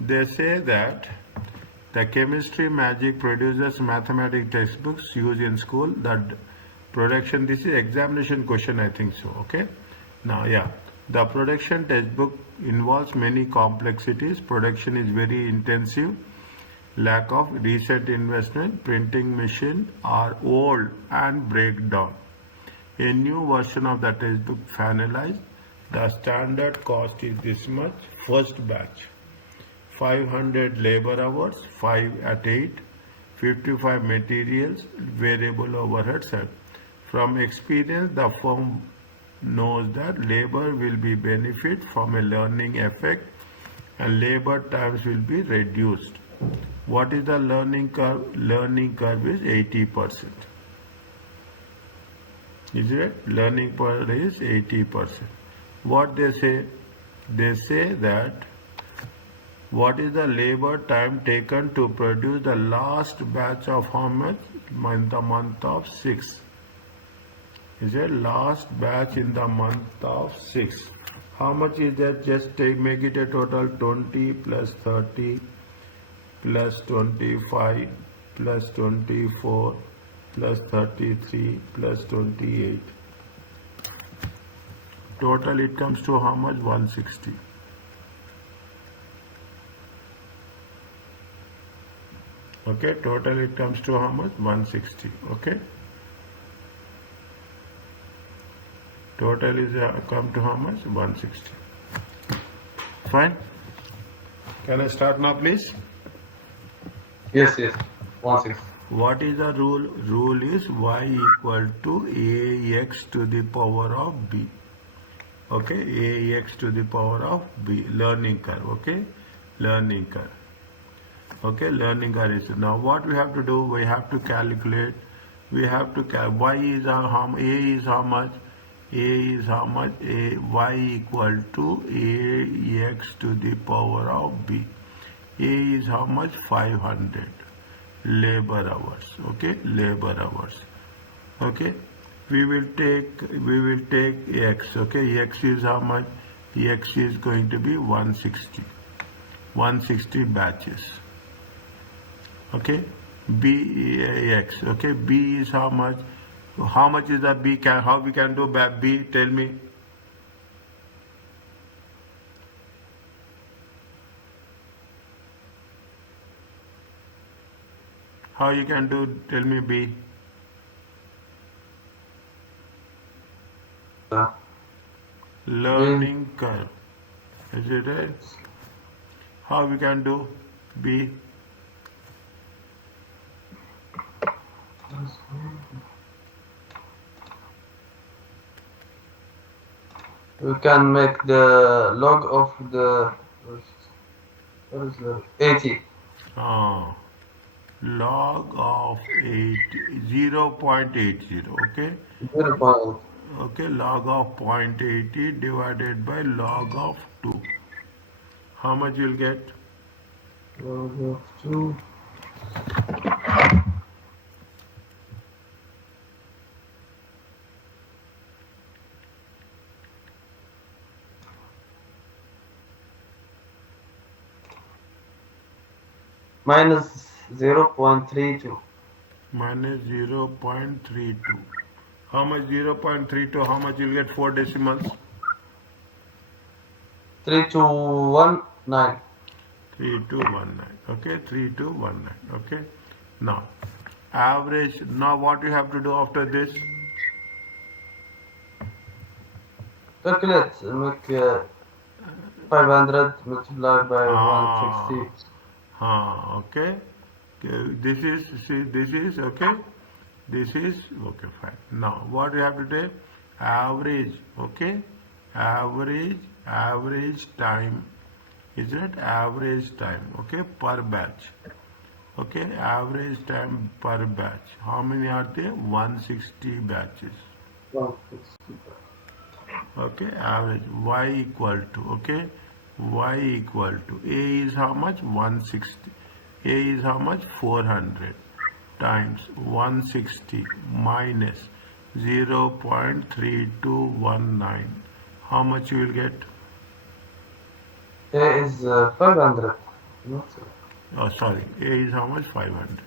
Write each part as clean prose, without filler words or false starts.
They say that the chemistry magic produces mathematics textbooks used in school. That production, this is examination question, I think so. Okay. Now, yeah, the production textbook involves many complexities. Production is very intensive. Lack of recent investment, printing machine are old and break down. A new version of the textbook finalized. The standard cost is this much. First batch 500 labor hours, 5 at 8, 55 materials, variable overheads. From experience, the firm knows that labor will be benefit from a learning effect and labor times will be reduced. What is the learning curve? Learning curve is 80%. Is it? Learning curve is 80%. What they say? They say that what is the labor time taken to produce the last batch of how much? In the month of 6. Is it last batch in the month of 6? How much is that? Just make it a total 20 plus 30 plus 25 plus 24 plus 33 plus 28. Total it comes to how much? 160. Okay, total it comes to how much? 160. Okay. Total is come to how much? 160. Fine. Can I start now, please? Yes. 160. What is the rule? Rule is y equal to ax to the power of b. Okay, ax to the power of b. Learning curve. Okay, learning curve. Okay, learning curve is. Now what we have to do? We have to calculate. We have to y is how a is how much? A is how much? Y equal to ax to the power of b. A is how much? 500 labor hours. Okay, labor hours. Okay, we will take x. Okay, x is how much? X is going to be 160 batches. Okay, b x. Okay, b is how much? How much is the b? How we can do b? Tell me. How you can do? Tell me b. Learning curve. Is it right? How we can do b? We can make the log of the 80. Log of 0.80. Okay. 0. Okay, log of 0.80 divided by log of 2. How much you'll get? Log of 2. Minus 0.32. Minus 0.32. How much 0.32? How much you'll get 4 decimals? 3219. 3219. Okay, 3219. Okay. Now, average. Now, what you have to do after this? Calculate. Make 500 multiplied by 160. Okay. This is, see, this is, okay. This is, okay, fine. Now, what you have to take? Average, okay. Average time. Is it average time, okay, per batch. Okay, average time per batch. How many are there? 160 batches. 160. Okay, average y equal to, okay, y equal to a is how much? 160. A is how much? 400 times 160 minus 0.3219. How much you will get? A is 500. Not so. Oh, sorry. A is how much? 500.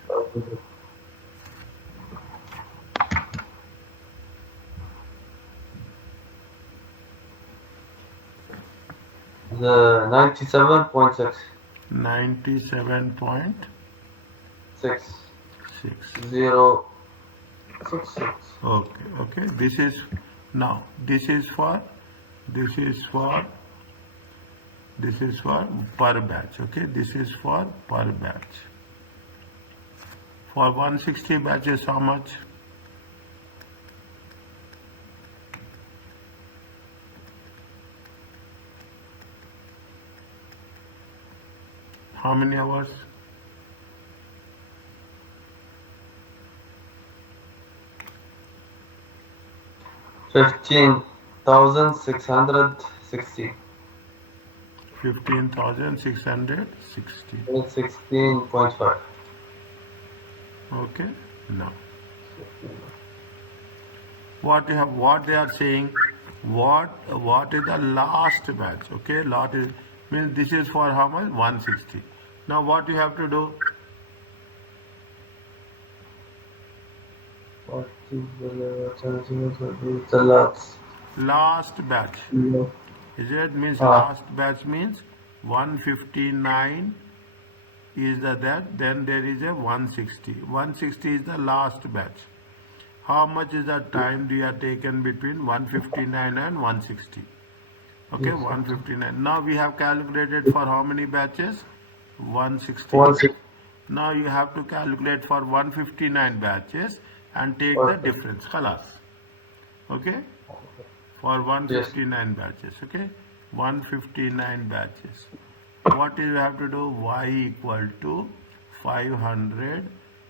The 97.6. 97.6. 6066. Okay, okay. This is now. This is for. This is for. This is for per batch. Okay. This is for per batch. For 160 batches, how much? How many hours? $15,660. 15,660. 16.5. Okay. Now, what they are saying, what is the last batch? Okay, lot is means this is for how much? 160. Now, what you have to do? What is the last? Last batch. Yeah. Is it means Ah. last batch means 159 is that, then there is a 160. 160 is the last batch. How much is the time you are taken between 159 and 160? Okay, Yes, 159. Now we have calculated for how many batches? 160. 160. Now you have to calculate for 159 batches and take the Okay. difference. Khalas. Okay? For Yes. 159 batches. Okay? 159 batches. What you have to do? Y equal to 500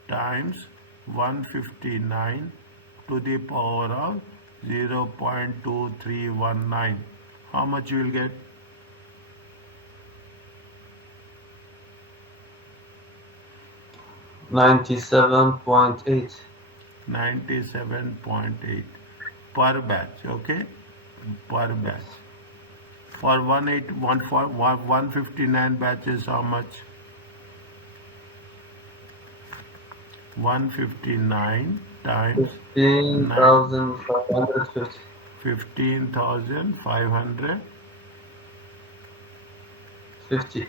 times 159 to the power of 0.2319. How much you will get? $97.8. 97.8 per batch. Okay? Per batch. For 159 batches, how much? 159 times 15,550. 15,550.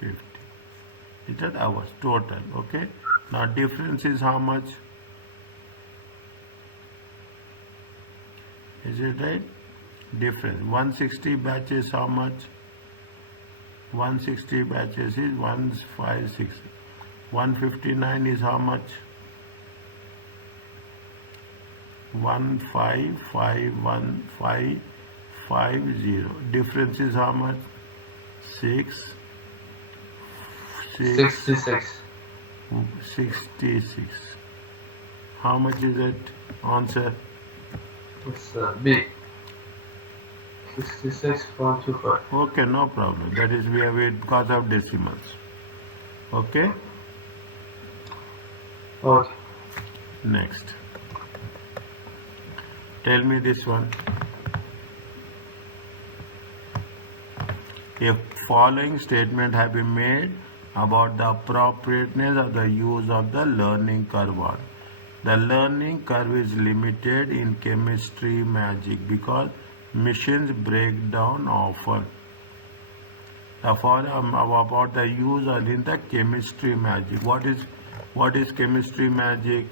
50. Is that hours total? Okay. Now difference is how much? Is it right? Difference. 160 batches how much? 160 batches is 156. 159 is how much? 1551550. Difference is how much? 6 66. 66. How much is it? Answer. It's B. 66.25. Okay, no problem. That is we have it because of decimals. Okay. Okay. Next. Tell me this one. If following statement have been made about the appropriateness of the use of the learning curve. The learning curve is limited in chemistry magic because machines break down often. About the use of in the chemistry magic. What is chemistry magic?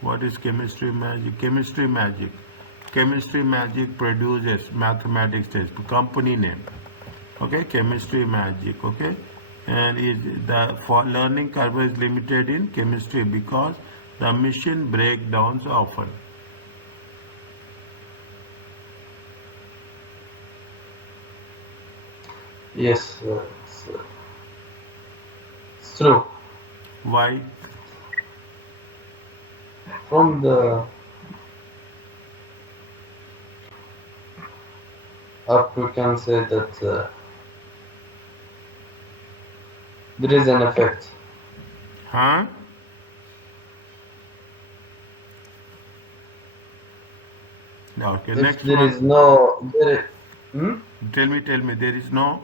What is chemistry magic? Chemistry magic. Chemistry magic produces mathematics test. Company name. Okay, chemistry magic. Okay, and is the for learning curve is limited in chemistry because the machine breakdowns often. Yes, it's true. Why? From the up, we can say that there is an effect. Now, okay, If next there one. is no there, hmm? Tell me, there is no.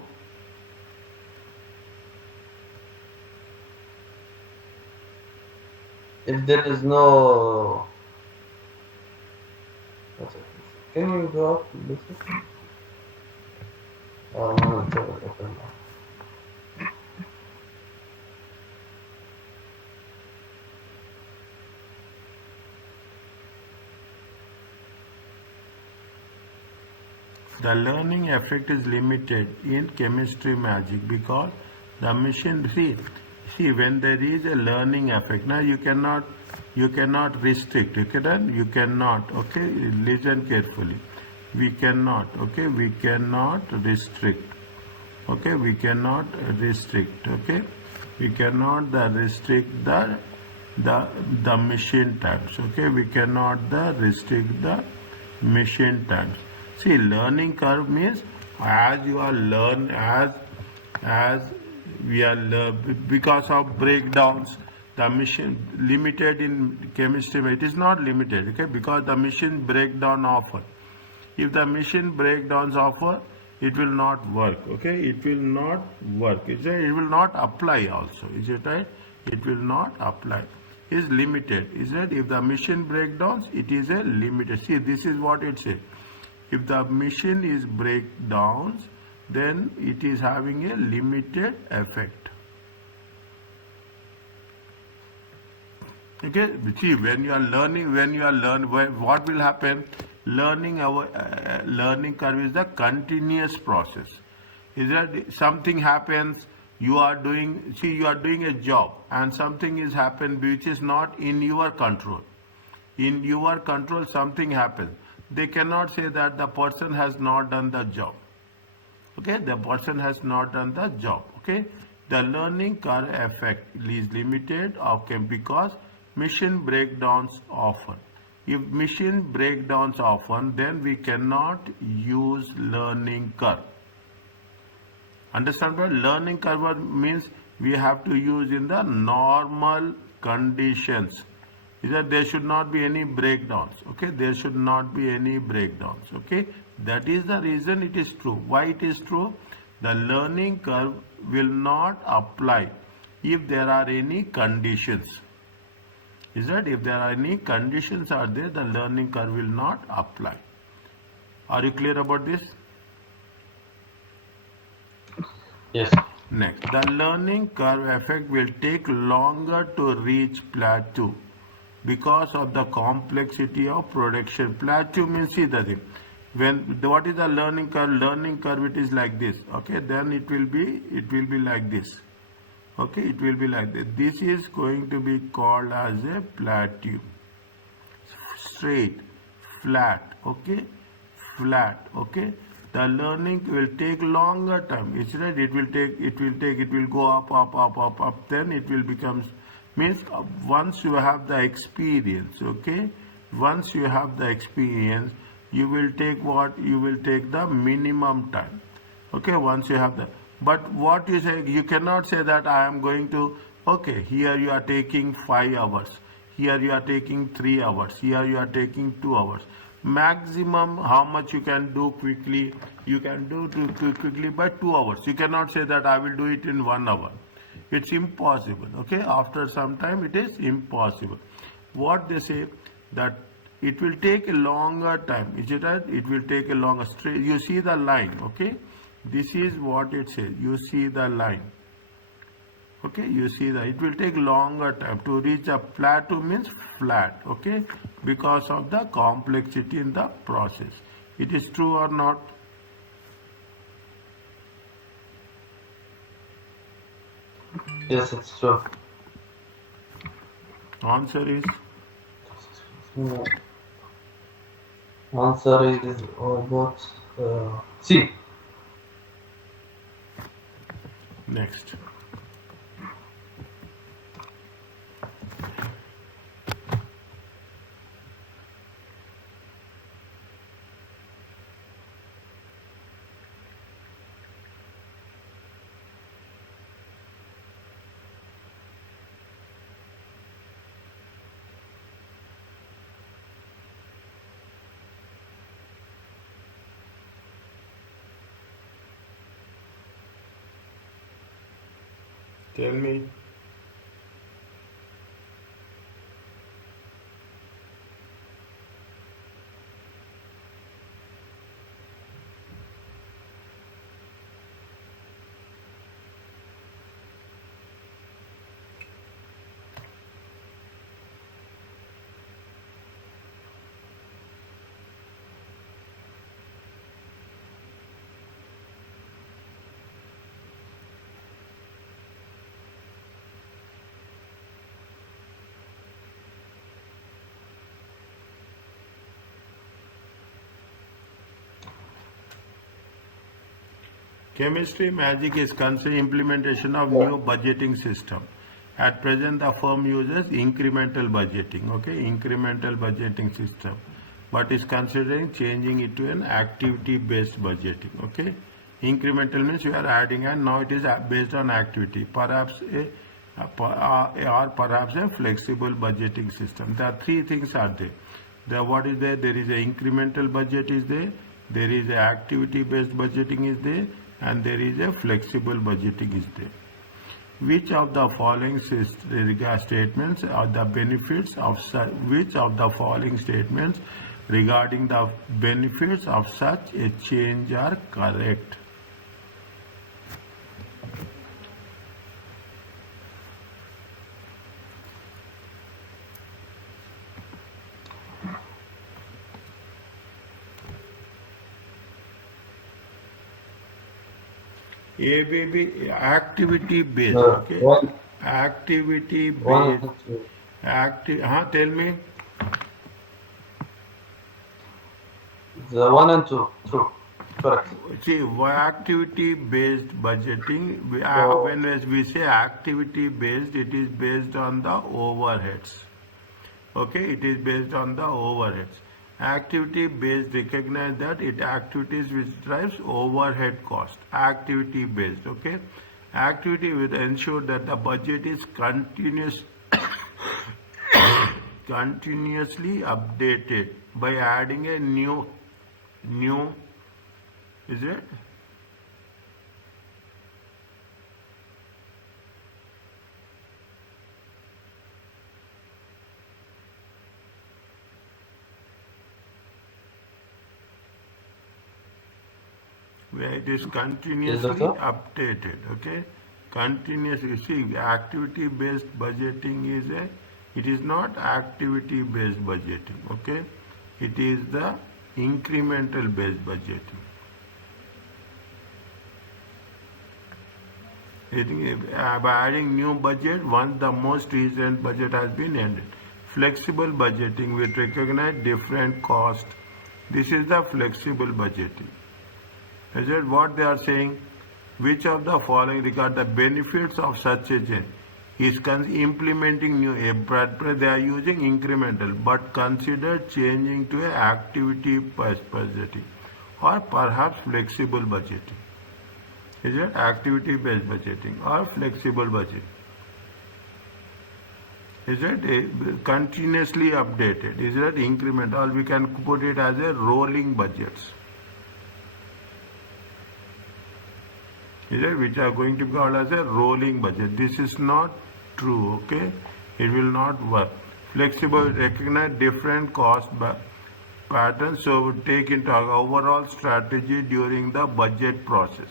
If there is no, what's it? Can you go up, listen? Oh, no, it's open now. The learning effect is limited in chemistry magic because the machine see when there is a learning effect. Now you cannot restrict. You cannot okay, listen carefully. We cannot we cannot restrict. Okay, we cannot restrict. Okay, we cannot restrict the the machine types. Okay, we cannot restrict the machine types. See, learning curve means as you are learn as we are because of breakdowns, the machine limited in chemistry. It is not limited. Okay, because the machine breakdown often. If the machine breakdowns offer, it will not work. Okay, it will not work. It will not apply also. Is it right? It will not apply. Is limited. Is it? If the machine breakdowns, it is a limited. See, this is what it says. If the machine is breakdowns, then it is having a limited effect. Okay, see, when you are learning, what will happen? Learning curve is the continuous process. Is that something happens? You are doing, see, you are doing a job, and something is happened which is not in your control. In your control, something happens. They cannot say that the person has not done the job. Okay, the person has not done the job. Okay, the learning curve effect is limited. Okay, because machine breakdowns often. If machine breakdowns often, then we cannot use learning curve. Understand what learning curve means? We have to use in the normal conditions. Is that there should not be any breakdowns. Okay, there should not be any breakdowns. Okay, that is the reason it is true. Why it is true? The learning curve will not apply if there are any conditions. Is that if there are any conditions are there, the learning curve will not apply. Are you clear about this? Yes. Next, the learning curve effect will take longer to reach plateau because of the complexity of production. Plateau means, see the thing. When what is the learning curve? Learning curve, it is like this. Okay, then it will be like this. Okay, it will be like this. This is going to be called as a plateau. Straight, flat. Okay, flat. Okay, the learning will take longer time. It's right. It will go up. Then it will become, means once you have the experience. Okay, once you have the experience, you will take what? You will take the minimum time. Okay, once you have the, but what you say, you cannot say that I am going to, okay, here you are taking 5 hours, here you are taking 3 hours, here you are taking 2 hours. Maximum how much you can do quickly, you can do quickly by 2 hours. You cannot say that I will do it in 1 hour. It's impossible. Okay, after some time it is impossible. What they say, that it will take a longer time. Is it right? It will take a longer straight. You see the line. Okay, this is what it says. You see the line. Okay, you see that it will take longer time to reach a plateau, means flat. Okay, because of the complexity in the process. It is true or not? Yes, it's true. Answer is Hmm. Answer is about C. next. Tell me. Chemistry magic is considered implementation of new budgeting system. At present, the firm uses incremental budgeting, okay, incremental budgeting system, but is considering changing it to an activity-based budgeting, okay. Incremental means you are adding, and now it is based on activity, perhaps or perhaps a flexible budgeting system. There are three things are there. What is there? There is a incremental budget is there is a activity based budgeting is there, and there is a flexible budgeting is there. Which of the following statements are the benefits of which of the following statements regarding the benefits of such a change are correct? ABB activity based, okay? Activity based. Tell me. The 1 and 2, true, correct. See, activity based budgeting, when we say activity based, it is based on the overheads. Okay, it is based on the overheads. Activity based recognize that it activities which drives overhead cost. Activity based, okay. Activity will ensure that the budget is continuously updated by adding a new is it? Where it is continuously updated, okay. Continuously, see, activity based budgeting it is not activity based budgeting, okay. It is the incremental based budgeting. By adding new budget once the most recent budget has been ended. Flexible budgeting will recognize different costs. This is the flexible budgeting. Is it what they are saying? Which of the following regard the benefits of such a change? Is implementing new, they are using incremental, but consider changing to a activity based budgeting or perhaps flexible budgeting. Is it activity based budgeting or flexible budgeting? Is it continuously updated? Is it incremental? Or we can put it as a rolling budgets. Is it, which are going to be called as a rolling budget. This is not true, okay. It will not work. Flexible recognize different cost patterns, so take into our overall strategy during the budget process.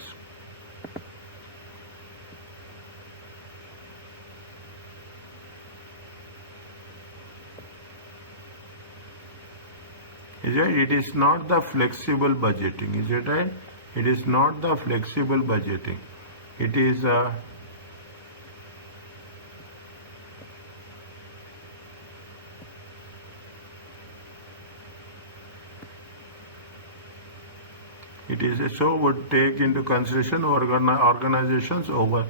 Is it? It is not the flexible budgeting. Is it right? It is not the flexible budgeting. It is so would take into consideration organizations over.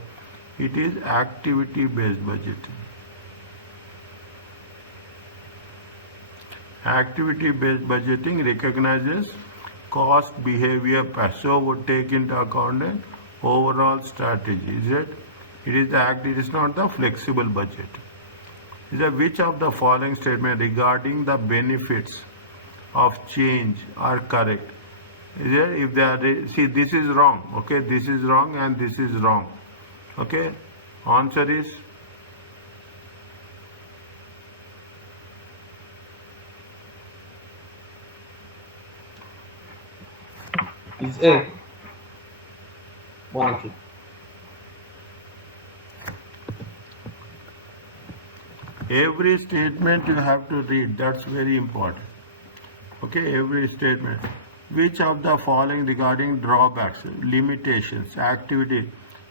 It is activity based budgeting. Activity based budgeting recognizes cost behavior, so would take into account an overall strategy. Is it? It is not the flexible budget. Is that which of the following statement regarding the benefits of change are correct? Is it? If they are, see, this is wrong, okay, this is wrong and this is wrong, okay. Answer is A. 1 and 2. every statement you have to read. That's very important. Okay, every statement. Which of the following regarding drawbacks, limitations, activity,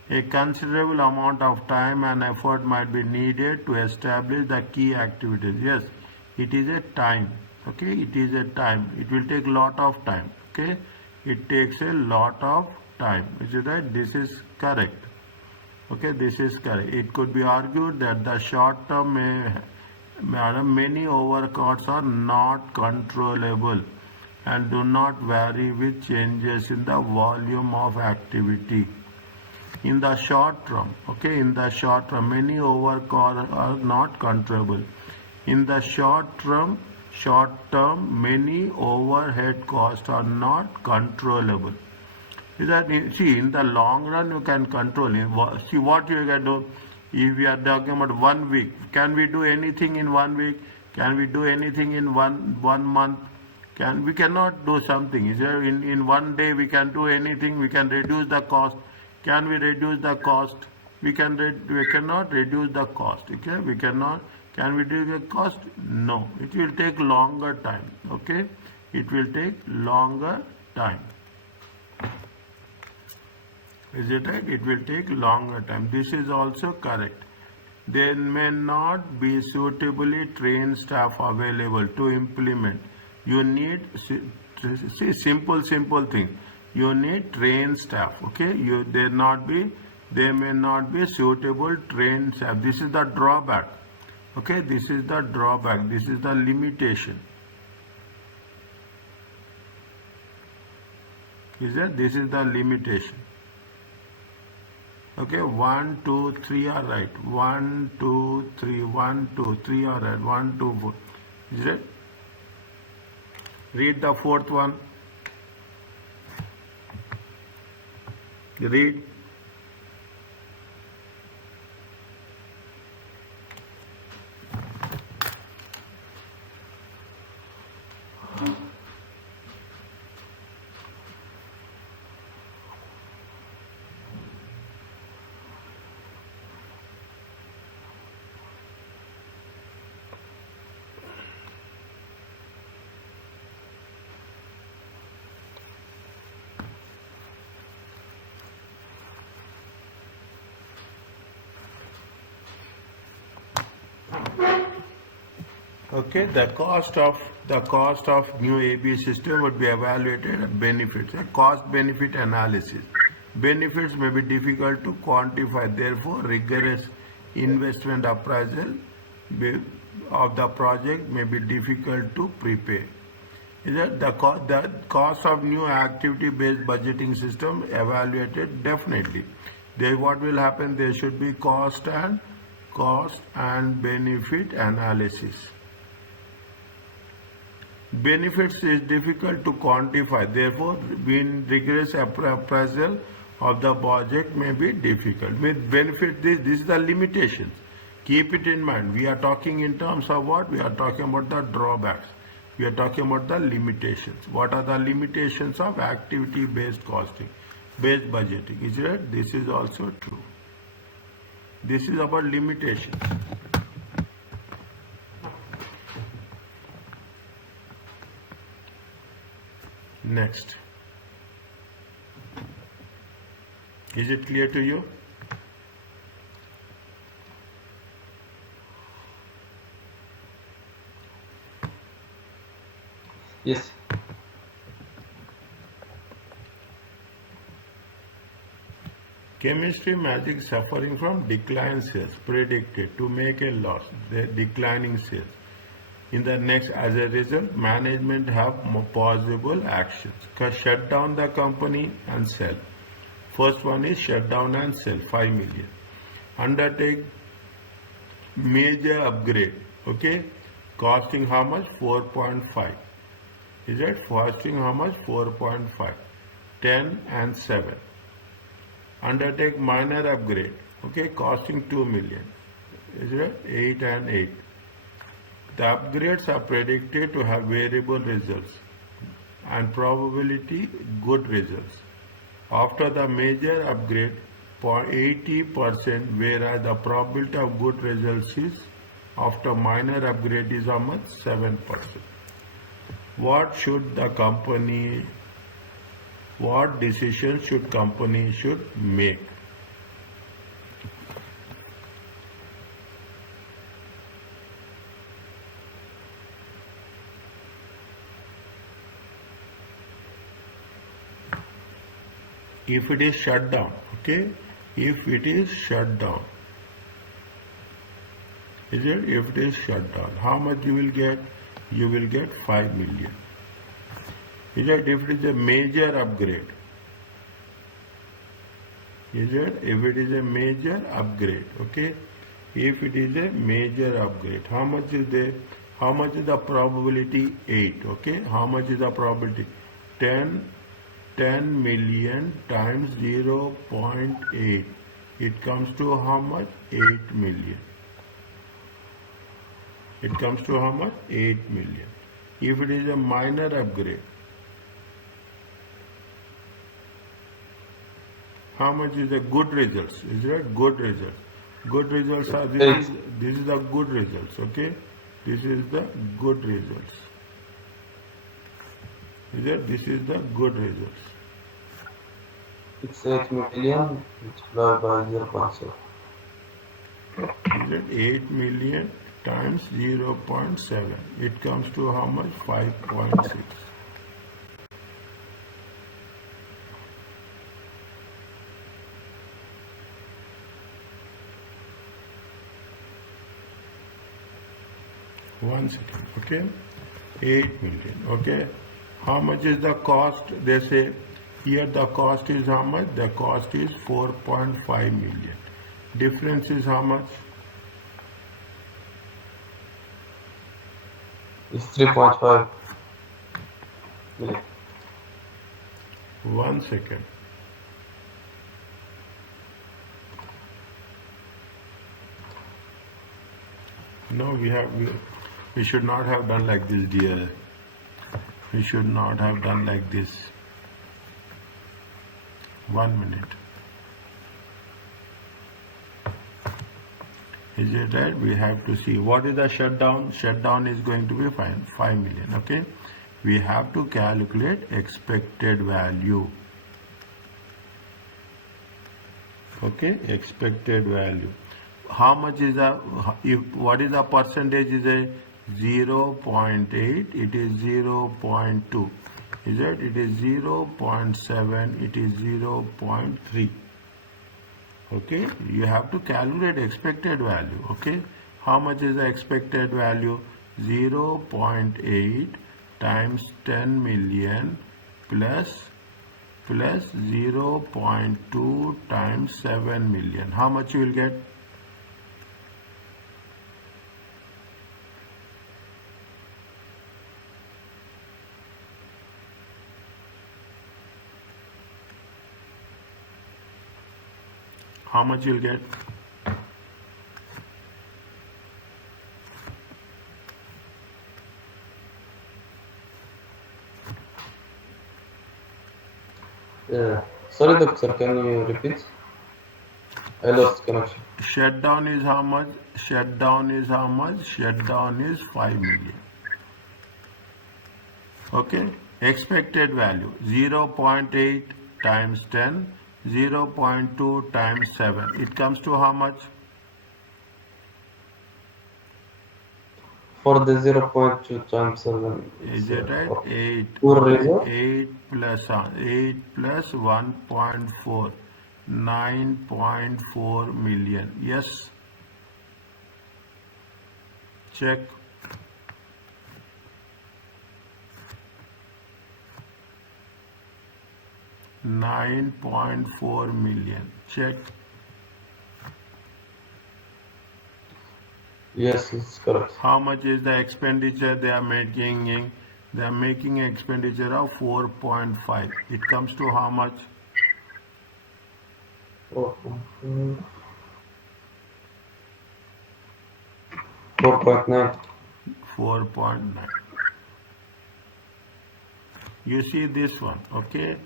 a considerable amount of time and effort might be needed to establish the key activities. Yes, it is a time. Okay, it is a time. It will take lot of time. Okay, it takes a lot of time. Is it right? This is correct. Okay, this is correct. It could be argued that the short term many overcosts are not controllable and do not vary with changes in the volume of activity. In the short term, okay, in the short term, many overcosts are not controllable. In the short term, many overhead costs are not controllable. Is that, see, in the long run you can control it. See what you can do. If we are talking about 1 week, can we do anything in 1 week? Can we do anything in one month? We cannot do something. Is there in 1 day we can do anything? We can reduce the cost. Can we reduce the cost? We cannot reduce the cost. Okay, we cannot. Can we reduce the cost? No. It will take longer time. Okay, it will take longer time. Is it right? It will take longer time. This is also correct. There may not be suitably trained staff available to implement. You need, see, simple thing. You need trained staff. Okay, there may not be suitable trained staff. This is the drawback. Okay, this is the drawback. This is the limitation. Is that? This is the limitation. Okay, 1, 2, 3 are right. 1, 2, 3, 1, 2, 3 are right. 1, 2, 4. Is it? Read the fourth one. Read. Okay, the cost of new AB system would be evaluated at benefits, a cost benefit analysis. Benefits may be difficult to quantify, therefore rigorous investment appraisal of the project may be difficult to prepare. Is that the cost of new activity based budgeting system evaluated? Definitely. There what will happen, there should be cost and benefit analysis. Benefits is difficult to quantify, therefore rigorous appraisal of the project may be difficult. With benefit, this is the limitation. Keep it in mind. We are talking in terms of what? We are talking about the drawbacks. We are talking about the limitations. What are the limitations of activity based costing, based budgeting? Is it? This is also true. This is about limitations. Next. Is it clear to you? Yes. Chemistry magic suffering from decline sales predicted to make a loss, the declining sales. In the next, as a result, management have more possible actions. Shut down the company and sell. First one is shut down and sell, 5 million. Undertake major upgrade, okay? Costing how much? 4.5. Is it? Costing how much? 4.5. 10 and 7. Undertake minor upgrade, Okay, costing 2 million. Is it 8 and 8? The upgrades are predicted to have variable results and probability good results. After the major upgrade, for 80%, whereas the probability of good results is after minor upgrade is how much? 7%. What decision should company should make? If it is shut down, okay? If it is shut down, is it? If it is shut down, how much you will get? You will get 5 million. Is it? If it is a major upgrade, is it? If it is a major upgrade, okay? If it is a major upgrade, how much is there? How much is the probability? 8, okay? How much is the probability? 10 million times 0.8. It comes to how much? 8 million. It comes to how much? 8 million. If it is a minor upgrade, how much is the good results? Is it good results? Good results are this is the good results, okay? This is the good results. Is it? This is the good results. It's 8 million multiplied by 0.7. Is it? 8 million times 0.7. It comes to how much? 5.6. One second, okay? 8 million, okay? How much is the cost? They say here the cost is how much? The cost is 4.5 million. Difference is how much? It's 3.5 million. One second. No, we should not have done like this, dear. We should not have done like this. 1 minute. Is it right? We have to see what is the shutdown. Shutdown is going to be 5 million. Okay. We have to calculate expected value. Okay, expected value. How much is the, what is the percentage? Is a 0.8, it is 0.2. Is it? It is 0.7, it is 0.3. Okay, you have to calculate expected value. Okay, how much is the expected value? 0.8 times 10 million plus 0.2 times 7 million. How much you will get? How much you'll get? Sorry, doctor, can you repeat? I lost connection. Shutdown is how much? Shutdown is how much? Shutdown is 5 million. Okay. Expected value 0.8 times 10, 0.2 times 7. It comes to how much? For the 0.2 times 7. Is it right? 8. 8 plus 1.4. 9.4 million. Yes. Check. $9.4 million. Check. Yes, it's correct. How much is the expenditure they are making? They are making an expenditure of 4.5. It comes to how much? 4.5. 4.9. 4.9. You see this one, okay?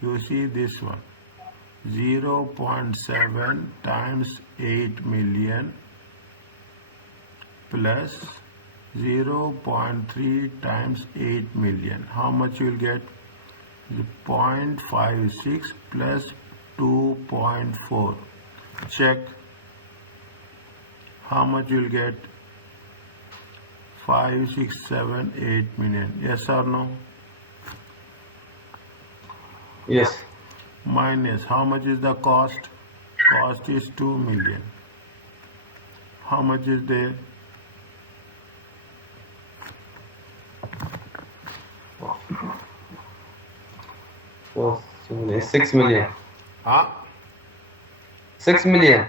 You see this one. 0.7 times 8 million plus 0.3 times 8 million. How much you will get? 0.56 plus 2.4. Check. How much you will get? 5, 6, 7, 8 million. Yes or no? Yes. Minus. How much is the cost? Cost is 2 million. How much is there? 6 million. Ah, 6 million.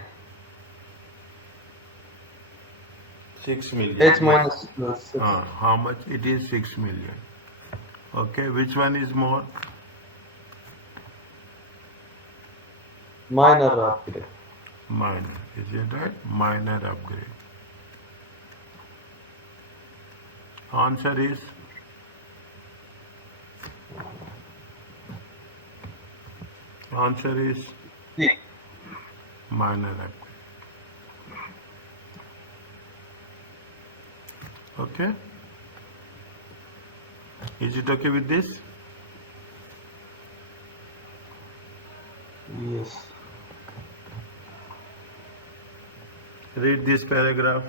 6 million. 8 minus 6. How much? It is 6 million. Okay, which one is more? Minor upgrade. Minor. Is it right? Minor upgrade. Answer is C. minor upgrade. Okay? Is it okay with this? Yes. Read this paragraph.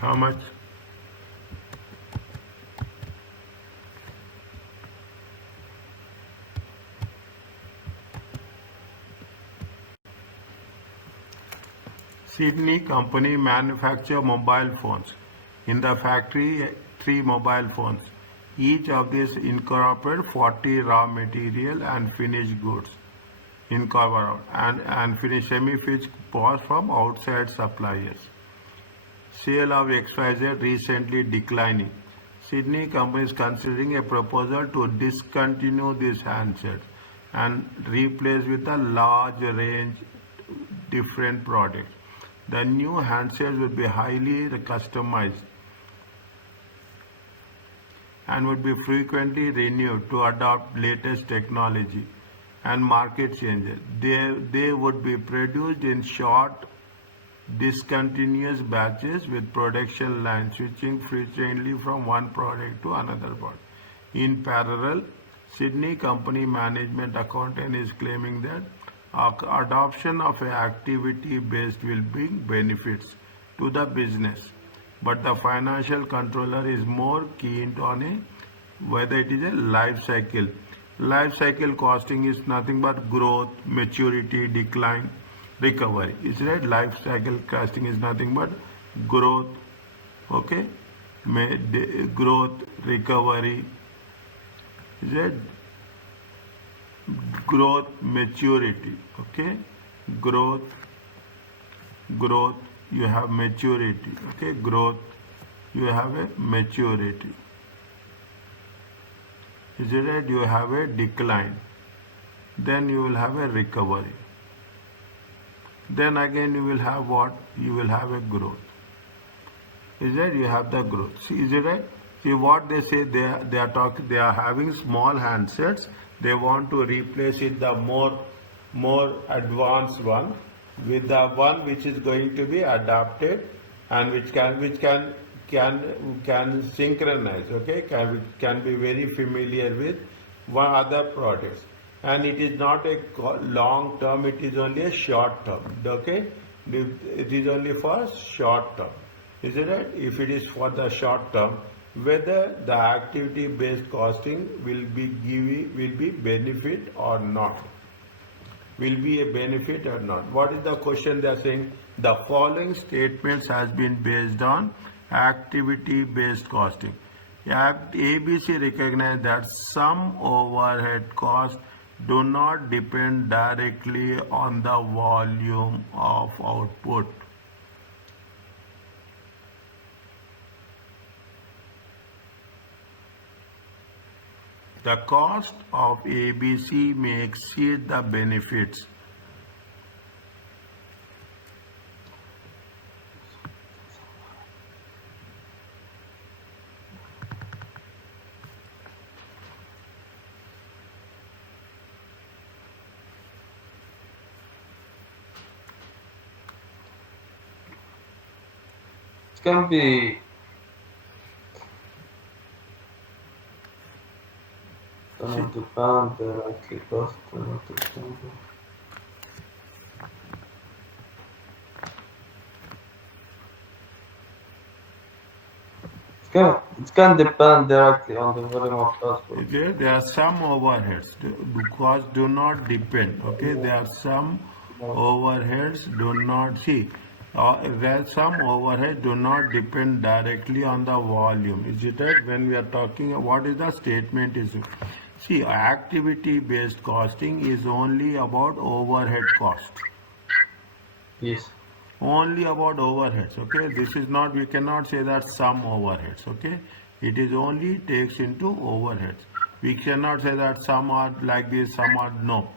How much? Sydney company manufacture mobile phones. In the factory, 3 mobile phones. Each of these incorporate 40 raw material and finished goods. Incorporate and finished semi-finished parts from outside suppliers. Sale of XYZ recently declining. Sydney company is considering a proposal to discontinue these handsets and replace with a large range different products. The new handsets would be highly customized and would be frequently renewed to adopt latest technology and market changes. They would be produced in short discontinuous batches with production lines switching frequently from one product to another product. In parallel, Sydney company management accountant is claiming that adoption of an activity-based will bring benefits to the business, but the financial controller is more keen on whether it is a life cycle. Life cycle costing is nothing but growth, maturity, decline, recovery. Is right? Life cycle costing is nothing but growth, okay? Growth, recovery. Is it? Growth, maturity, okay? Growth, you have maturity, okay? Growth, you have a maturity. Is it right? You have a decline. Then you will have a recovery. Then again you will have what? You will have a growth. Is it? You have the growth. See, is it right? See what they say, they are having small handsets. They want to replace it the more advanced one with the one which is going to be adapted and which can synchronize, okay? Can be very familiar with one other products. And it is not a long term, it is only a short term, okay? It is only for short term. Is it right? If it is for the short term, whether the activity based costing will be benefit or not, will be a benefit or not. What is the question they are saying? The following statements has been based on activity based costing. ABC recognize that some overhead costs do not depend directly on the volume of output. The cost of ABC may exceed the benefits. It can be do not depend directly cost do not depend. It can depend directly on the volume of output. Okay, there are some overheads. The costs do not depend. Okay, there are some overheads do not see. There are some overheads do not depend directly on the volume. Is it right? When we are talking, what is the statement is? See, activity-based costing is only about overhead cost. Yes. Only about overheads. Okay, this is not, we cannot say that some overheads. Okay, it is only takes into overheads. We cannot say that some are like this, some are no.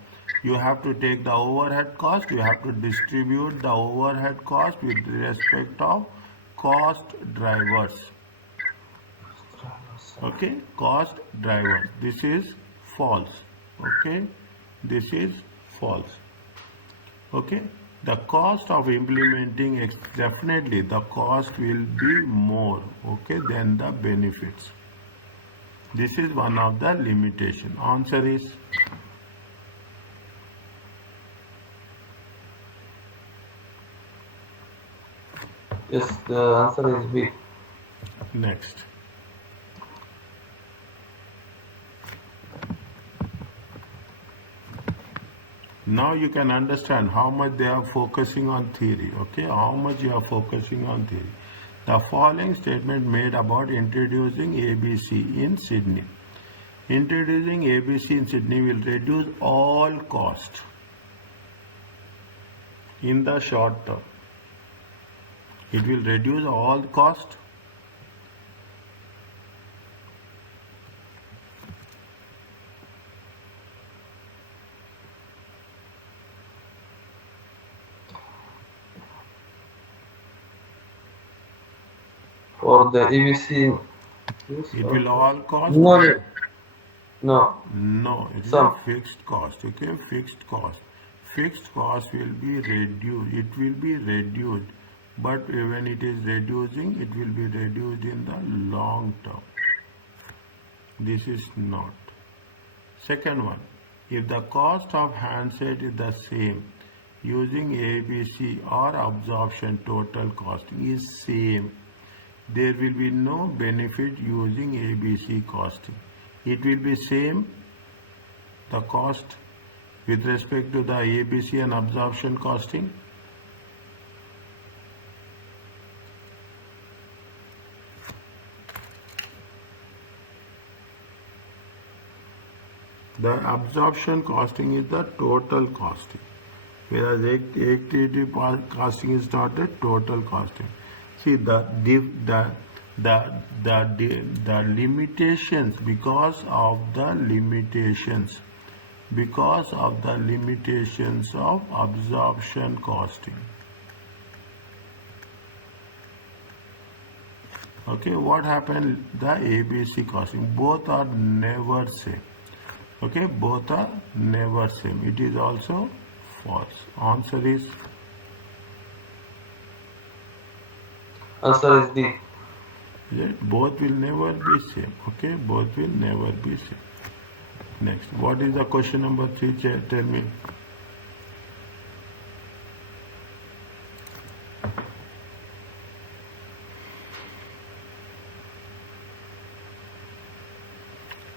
You have to take the overhead cost, you have to distribute the overhead cost with respect of cost drivers. Okay, cost drivers. This is false. Okay, this is false. Okay, the cost of implementing definitely the cost will be more, okay, than the benefits. This is one of the limitation. Answer is Yes, the answer is B. next. Now you can understand how much they are focusing on theory. Okay, how much you are focusing on theory. The following statement made about introducing ABC in Sydney. Introducing ABC in Sydney will reduce all cost in the short term. It will reduce all cost. For the ABC. It will all cost. No, no, No, it is a some. fixed cost. Okay, fixed cost. Fixed cost will be reduced. It will be reduced, but when it is reducing, it will be reduced in the long term. This is not. Second one, if the cost of handset is the same, using ABC or absorption total costing is same, there will be no benefit using ABC costing. It will be same, the cost with respect to the ABC and absorption costing. The absorption costing is the total costing, whereas activity costing is not a total costing. See the limitations, because of the limitations of absorption costing. Okay, what happened? The ABC costing, both are never same. Okay, both are never same. It is also false. Answer is Answer is D. right? Both will never be same. Okay, both will never be same. Next, what is the question number 3? Tell me.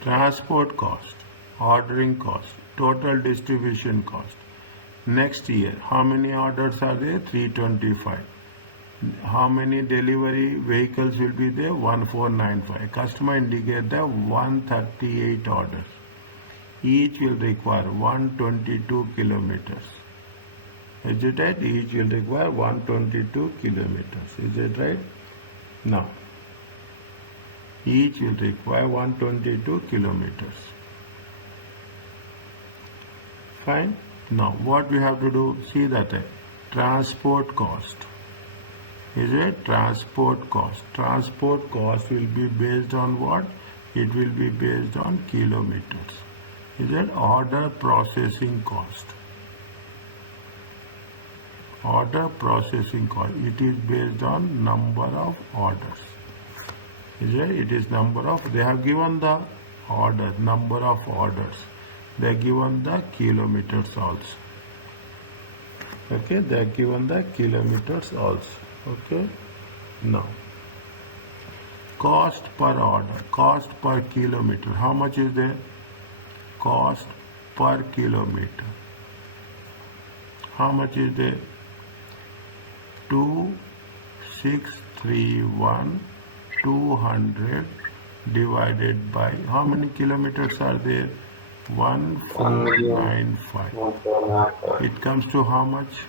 transport cost, ordering cost, total distribution cost. Next year, how many orders are there? 325. How many delivery vehicles will be there? 1495. Customer indicate the 138 orders. Each will require 122 kilometers. Is it right? Each will require 122 kilometers. Is it right? Now, each will require 122 kilometers. Fine. Now, what we have to do? See that transport cost. Is it transport cost? Transport cost will be based on what? It will be based on kilometers. Is it order processing cost? Order processing cost. It is based on number of orders. Is it? It is number of. They have given the order, number of orders. They are given the kilometers also. Okay, they are given the kilometers also. Okay, now cost per order, cost per kilometer. How much is there? Cost per kilometer. How much is there? 2631 200 divided by how many kilometers are there? 1495. 1495. It comes to how much?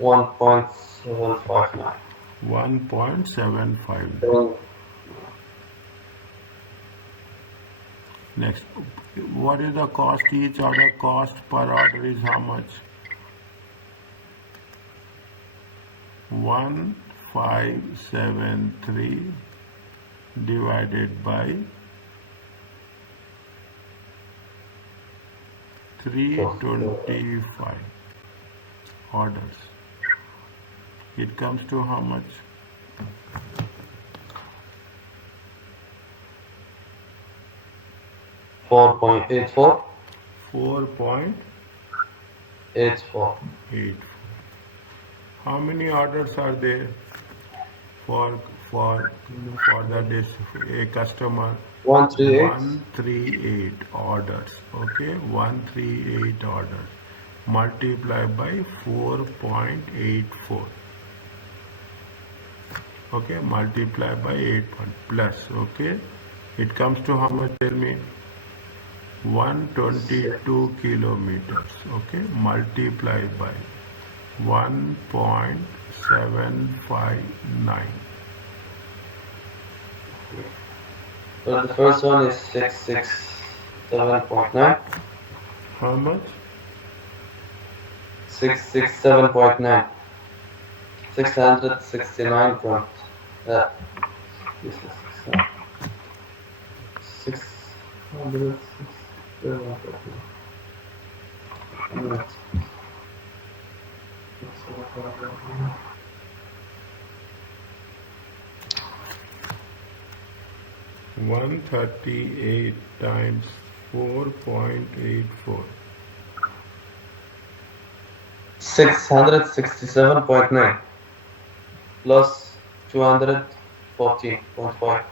1.759. 1.75. Next, what is the cost? Each order cost per order is how much? 1573 divided by 325 orders. It comes to how much? 4.84. 4.84. How many orders are there for a customer? 138. 138 orders. Okay, 138 orders. Multiply by 4.84. Okay, multiply by 8 plus. Okay, it comes to how much? Tell me. 122 kilometers. Okay, multiply by 1.759. So the first one is 667.9. How much? 667.9. 669 point. This is 138 times 4.84. 667.9 plus 214.5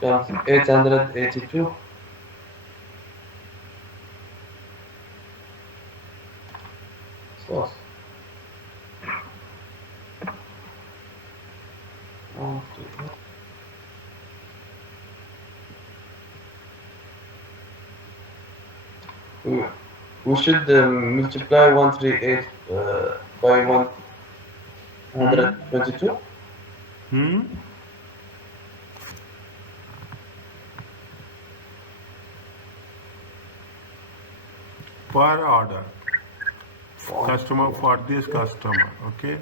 becomes 882. So we should multiply 138 by 122. Per order. Customer, for this customer. Okay.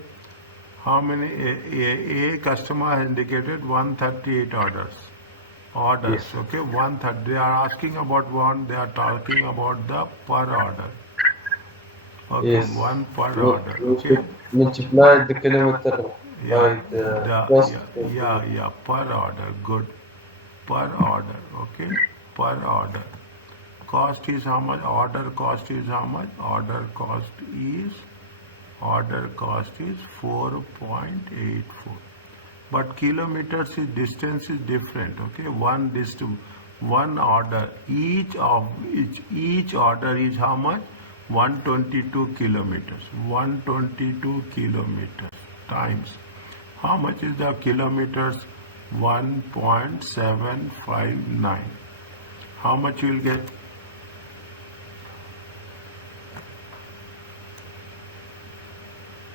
How many? A customer has indicated 138 orders. Orders. Yes. Okay. 130. They are asking about one. They are talking about the per order. Okay. Yes. One per We order. Okay. should multiply the kilometer by Yeah. the cost. Per order. Good. Per order. Okay. Per order. Cost is how much? Order cost is how much? Order cost is 4.84. But kilometers is distance is different. Okay, one order, each order is how much? 122 kilometers. 122 kilometers times how much is the kilometers? 1.759. How much you will get?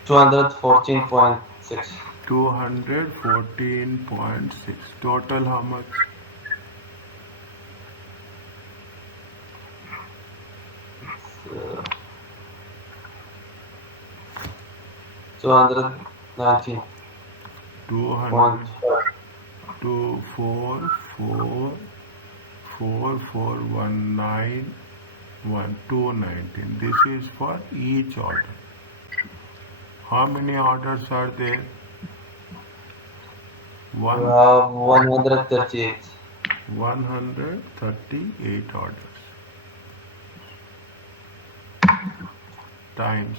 $214.6. 214.6. Total how much? Uh, 219. 200 219. This is for each order. How many orders are there? We have 138. 138 orders times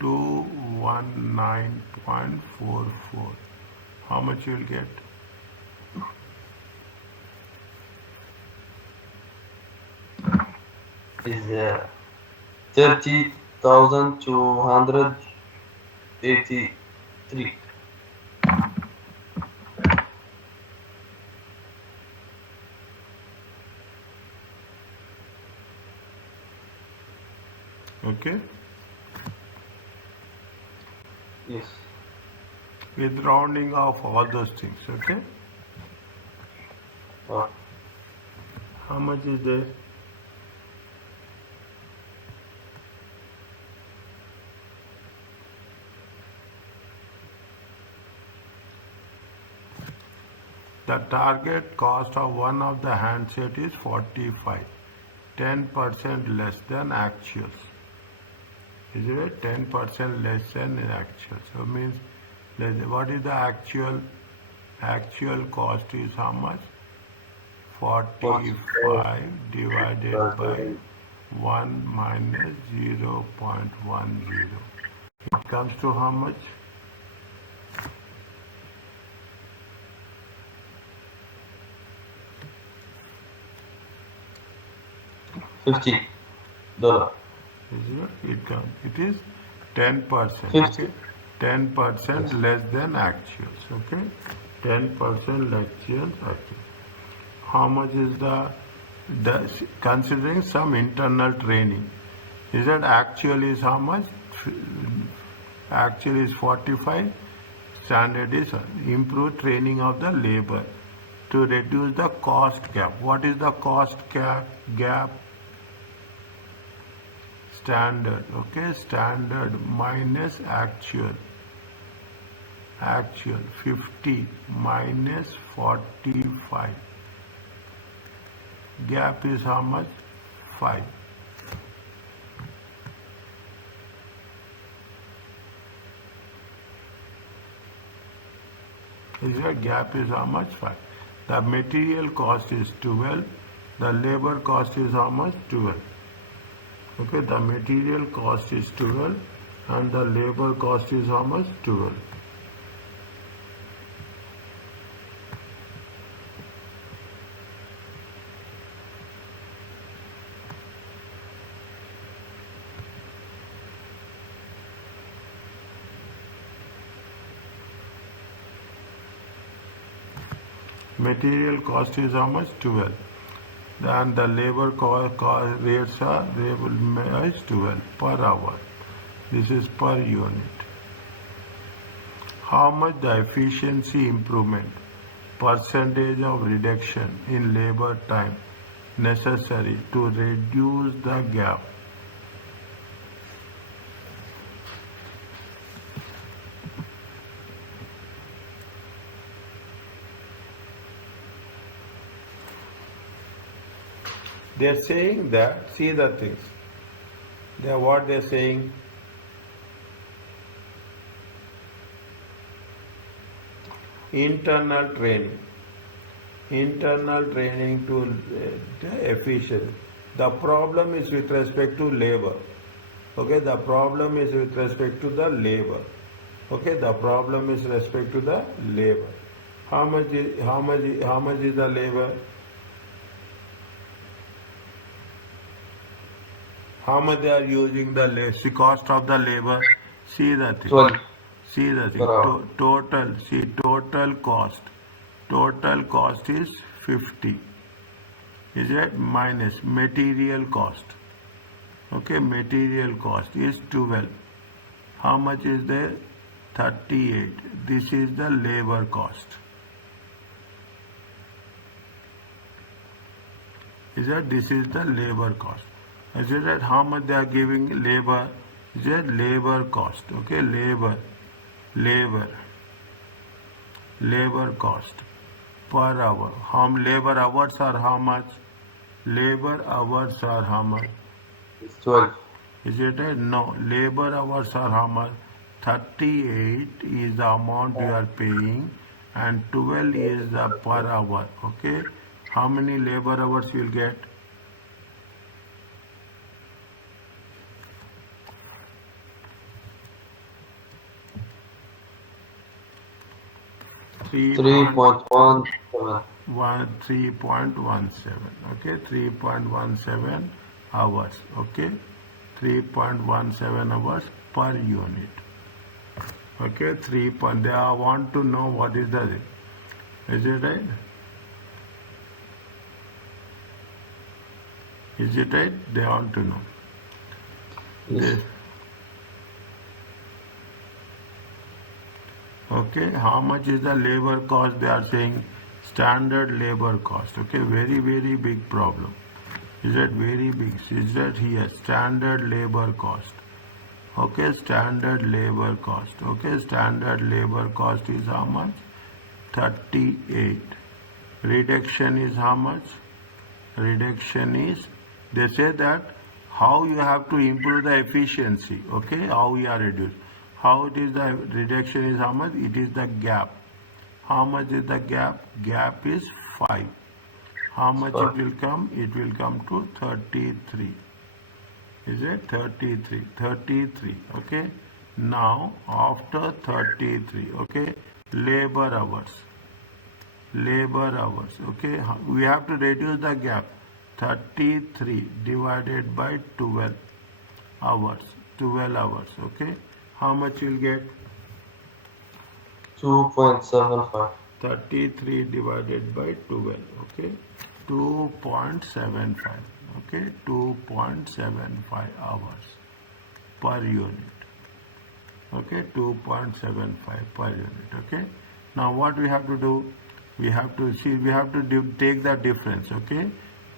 219.44. How much you will get? Is 30,283. Okay, Yes. with rounding off all those things. Okay, Oh, how much is there? The target cost of one of the handset is 45, 10% less than actuals. Is it 10% less than actual? So means what is the actual? Actual cost is how much? 45 divided by 1 minus 0.10. It comes to how much? $50. It is 10%. 50. Okay, 10% less than actuals. Okay, 10% less than actuals. How much is the considering some internal training? Is that actual is how much? Actual is 45. Standard is improved training of the labor to reduce the cost gap. What is the cost gap? Standard. Okay, standard minus actual. Actual 50 minus 45. Gap is how much? 5. Is that gap is how much? 5. The material cost is 12. The labor cost is how much? 12. Okay, the material cost is 12 and the labor cost is how much? 12. Material cost is how much? 12. And the labor rates are is 12 per hour. This is per unit. How much the efficiency improvement, percentage of reduction in labor time necessary to reduce the gap? They are saying that, see the things. What they are saying? Internal training. internal training to the efficiency. The problem is with respect to labor. Okay, the problem is with respect to the labor. Okay, the problem is respect to the labor. How much is the labor? How much they are using the cost of the labor? See the thing. 12 See the thing. per hour. Total. See total cost. Total cost is 50. Is it minus material cost? Okay, material cost is 12. How much is there? 38. This is the labor cost. Is that this is the labor cost? Is it that how much they are giving labor? Is it labor cost? Okay, labor cost per hour. How labor hours are how much? Labor hours are how much? It's 12. Is it right? No. Labor hours are how much? 38 is the amount you are paying and 12 is the per hour. Okay. How many labor hours you will get? Three 3.17. 3.17. Okay, 3.17 hours. Okay, 3.17 hours per unit. Okay, 3. They want to know what is the. Is it right? Is it right? They want to know. Yes. Okay, how much is the labor cost? They are saying standard labor cost. Okay, very big problem. Is that very big? Is that here standard labor cost? Okay, standard labor cost. Okay, standard labor cost is how much? 38. Reduction is how much? Reduction is, they say that how you have to improve the efficiency. Okay, how you are reduced. How it is the reduction is how much? It is the gap. How much is the gap? Gap is 5. How much it will come? It will come to 33. Is it 33? 33. Okay. Now after 33, okay, labor hours. Labor hours. Okay, we have to reduce the gap. 33 divided by 12 hours. 12 hours. Okay. How much you'll get? 2.75. 33 divided by 12. Okay. 2.75. Okay. 2.75 hours per unit. Okay. 2.75 per unit. Okay. Now what we have to do? We have to see. We have to take the difference. Okay.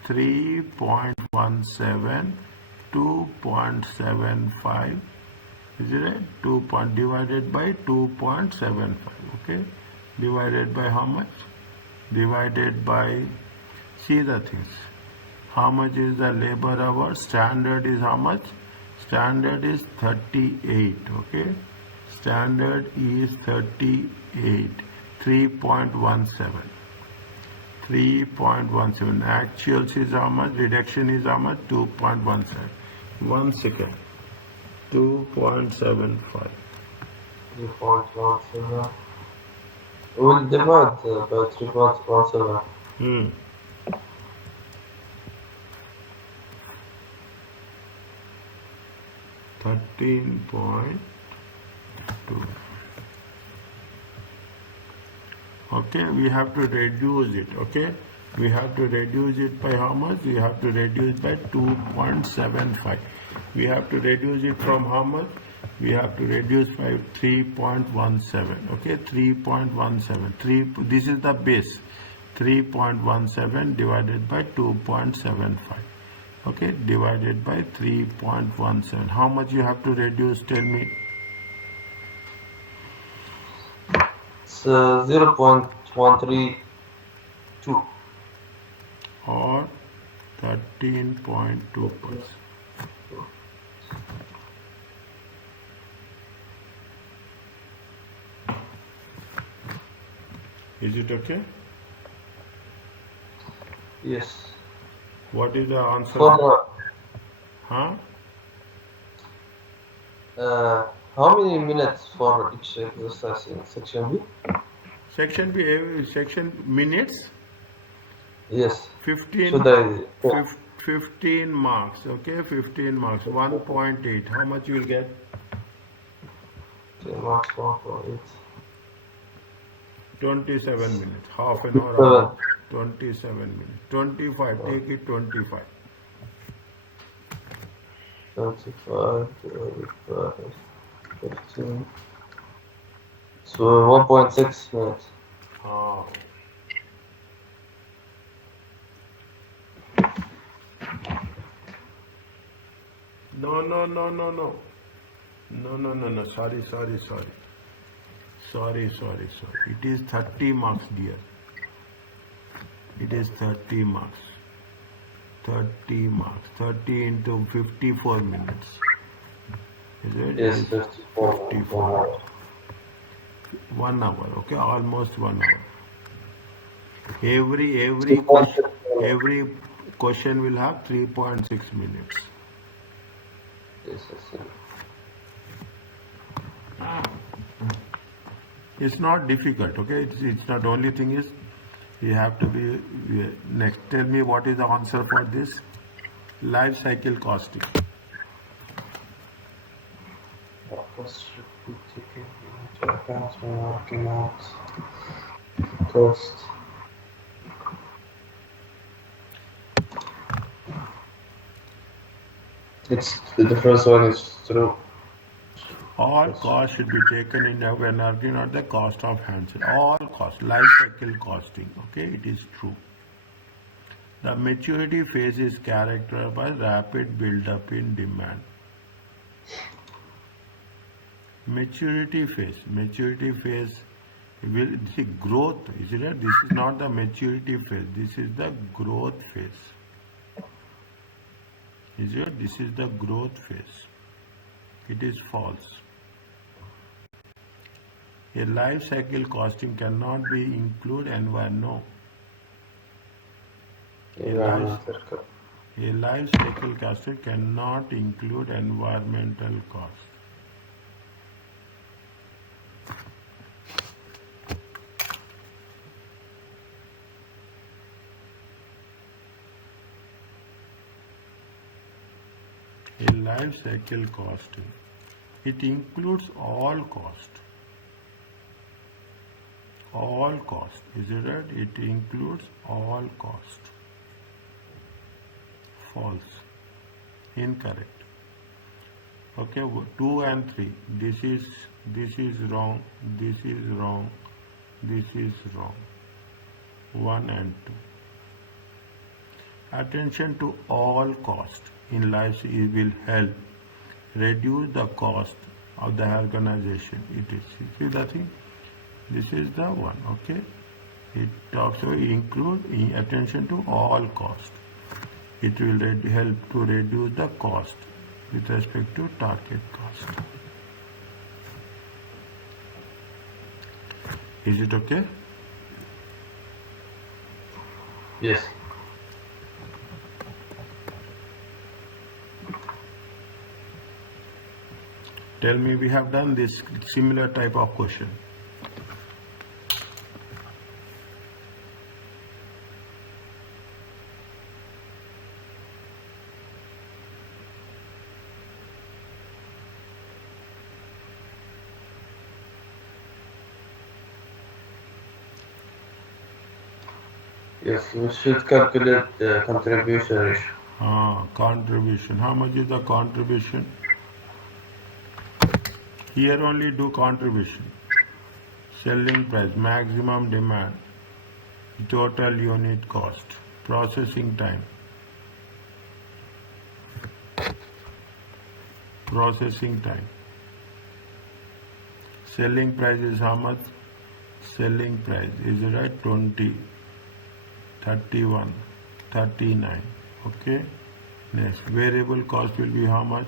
3.17, 2.75. Is it right? 2 point divided by 2.75. Okay. Divided by how much? Divided by, see the things. How much is the labor hour? Standard is how much? Standard is 38. Okay. Standard is 38. 3.17. 3.17. Actuals is how much? Reduction is how much? 2.17. 1 second. 2.75. 3.17. We will divide by 3.17. 13.2. Okay, we have to reduce it. Okay, we have to reduce it by how much? We have to reduce by 2.75. We have to reduce it from how much? We have to reduce by 3.17. Okay, 3.17. This is the base. 3.17 divided by 2.75. Okay, divided by 3.17. How much you have to reduce? Tell me. It's 0.132. Or 13.2%. Is it okay? Yes. What is the answer? For Huh? how many minutes for each exercise in section B? Section B, section minutes, Yes. 15, Should I? 15 marks, okay, 15 marks, 1.8. How much you will get? 10 marks 1.8. 27 minutes, half an hour, 7. 27 minutes, 25, take it 25. 25 divided by 15. So 1.6 minutes. Ah. No, no, no, no, no. No, no, no, no. Sorry, sorry, sorry. Sorry, sorry, sorry. It is 30 marks, dear. It is 30 marks. 30 marks. 30 into 54 minutes. Is it? Yes, It is 54 minutes, 1 54. hour. 1 hour, okay? Almost 1 hour. Every question will have 3.6 minutes. Yes, yes, It's not difficult, okay? It's not, only thing is you have to be next. Tell me what is the answer for this? Life cycle costing. cost should be taken into account when working out cost. It's the first one is true. All Yes. costs should be taken in when arguing at the cost of handset. All costs, life cycle costing, okay? It is true. The maturity phase is characterized by rapid build-up in demand. Maturity phase will see growth, is it? This is not the maturity phase, this is the growth phase. Is it? This is the growth phase. It is false. A life cycle costing cannot be include environment. No. A life cycle costing cannot include environmental cost. A life cycle costing, it includes all cost. All cost, is it right? It includes all cost. False. Incorrect. Okay, 2 and 3. This is wrong. This is wrong. This is wrong. 1 and 2. Attention to all cost in life will help reduce the cost of the organization. It is, see the thing? This is the one, okay? It also include attention to all cost. It will help to reduce the cost with respect to target cost. Is it okay? Yes. Tell me, we have done this similar type of question. Yes, we should calculate the contribution ratio. Contribution. How much is the contribution? Here only do contribution. Selling price, maximum demand, total unit cost, processing time. Processing time. Selling price is how much? Selling price is right 20, 31, 39. Okay. Next, variable cost will be how much?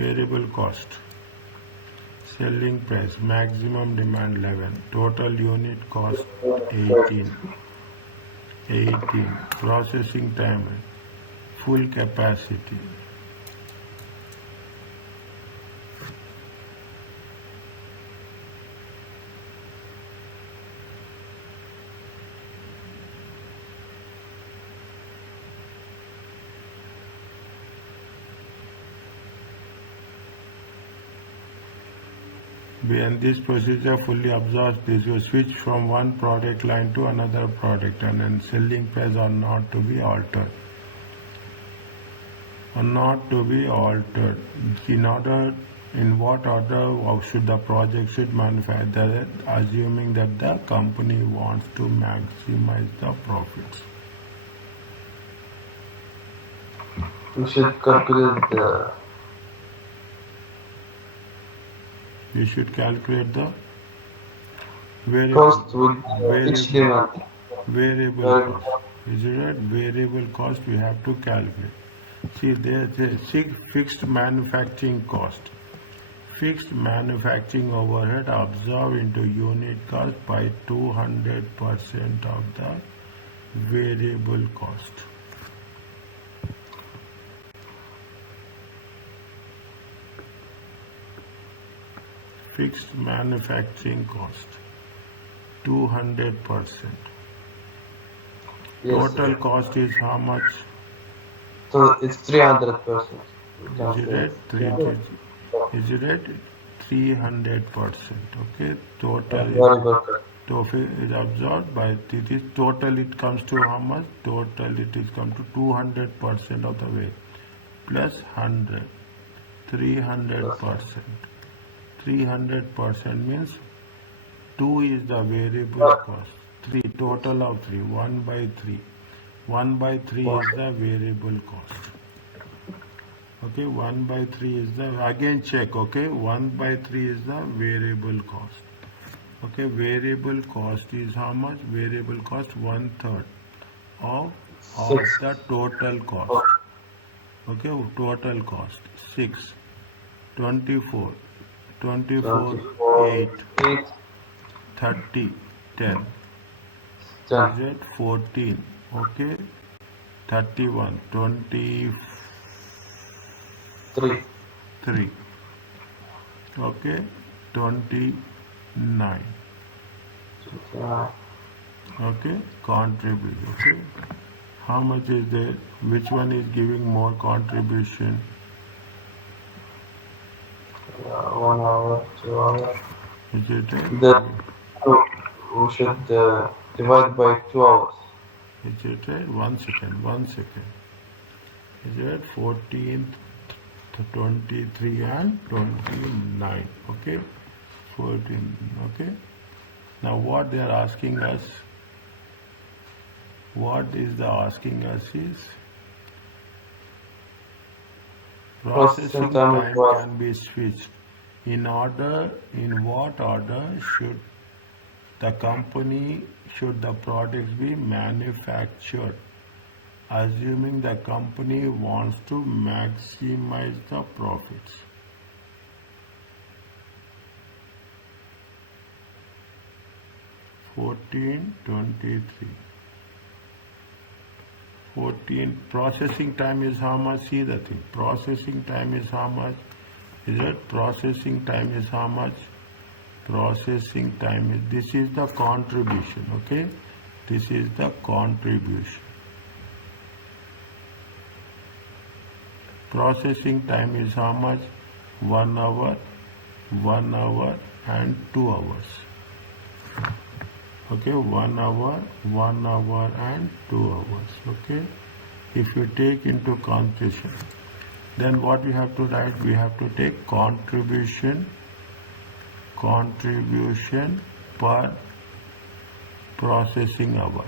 variable cost, selling price, maximum demand 11, total unit cost 18, processing time, full capacity, when this procedure fully absorbs this, you switch from one product line to another product, and then selling price are not to be altered. In what order should the project should manufacture, assuming that the company wants to maximize the profits. We should calculate the You should calculate the cost with each demand. variable cost. Is it right? Variable cost we have to calculate. See, there's a fixed manufacturing cost. Fixed manufacturing overhead absorbed into unit cost by 200% of the variable cost. Fixed manufacturing cost 200%. Yes, Total cost is how much? so it's 300%. Is it right? Is it right? 300%. Okay. Total is absorbed by this. Total it comes to how much? Total it is come to 200% of the weight plus 100. 300%. 300% means 2 is the variable cost. 3 total of 3. 1 by 3. 1 by 3 is the variable cost. Okay, 1 by 3 is the, again check, okay, 1 by 3 is the variable cost. Okay, variable cost is how much? Variable cost 1/3 of the total cost. Okay, total cost 6, 24, 8, 30, 10. Is it 14? Okay, 31, 23. Okay, 29. Okay, contribute. Okay, how much is there? Which one is giving more contribution? 1 hour, 2 hours. Is it right? We should divide by 2 hours. Is it right? 1 second. Is it 14, 23 and 29? Okay, 14. Okay. Now what they are asking us? What is the asking us is processing time can be switched. In what order should the products be manufactured, assuming the company wants to maximize the profits. Processing time is how much? See the thing. Processing time is how much? Is it? Processing time is how much? Processing time is, this is the contribution. Okay, this is the contribution. Processing time is how much? 1 hour, 1 hour and 2 hours. Okay, 1 hour, 1 hour and 2 hours. Okay, if you take into consideration, then what we have to write? We have to take contribution per processing hour.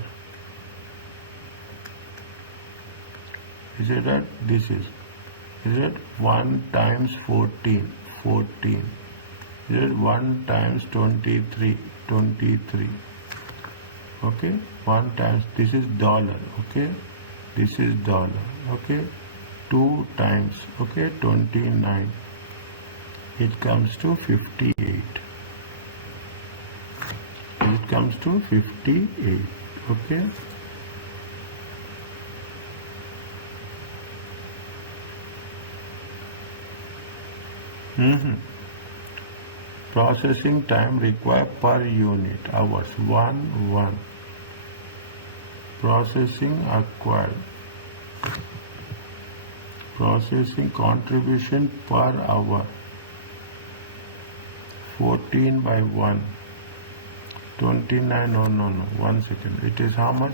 Is it right? This is it 1 times 14? Is it 1 times 23? Okay, 1 times, this is dollar. Okay, this is dollar. Okay, 2 times, okay, 29. It comes to 58. It comes to 58. Okay. Processing time required per unit hours 1 processing acquired processing contribution per hour 14 by 1 29. No, 1 second, it is how much?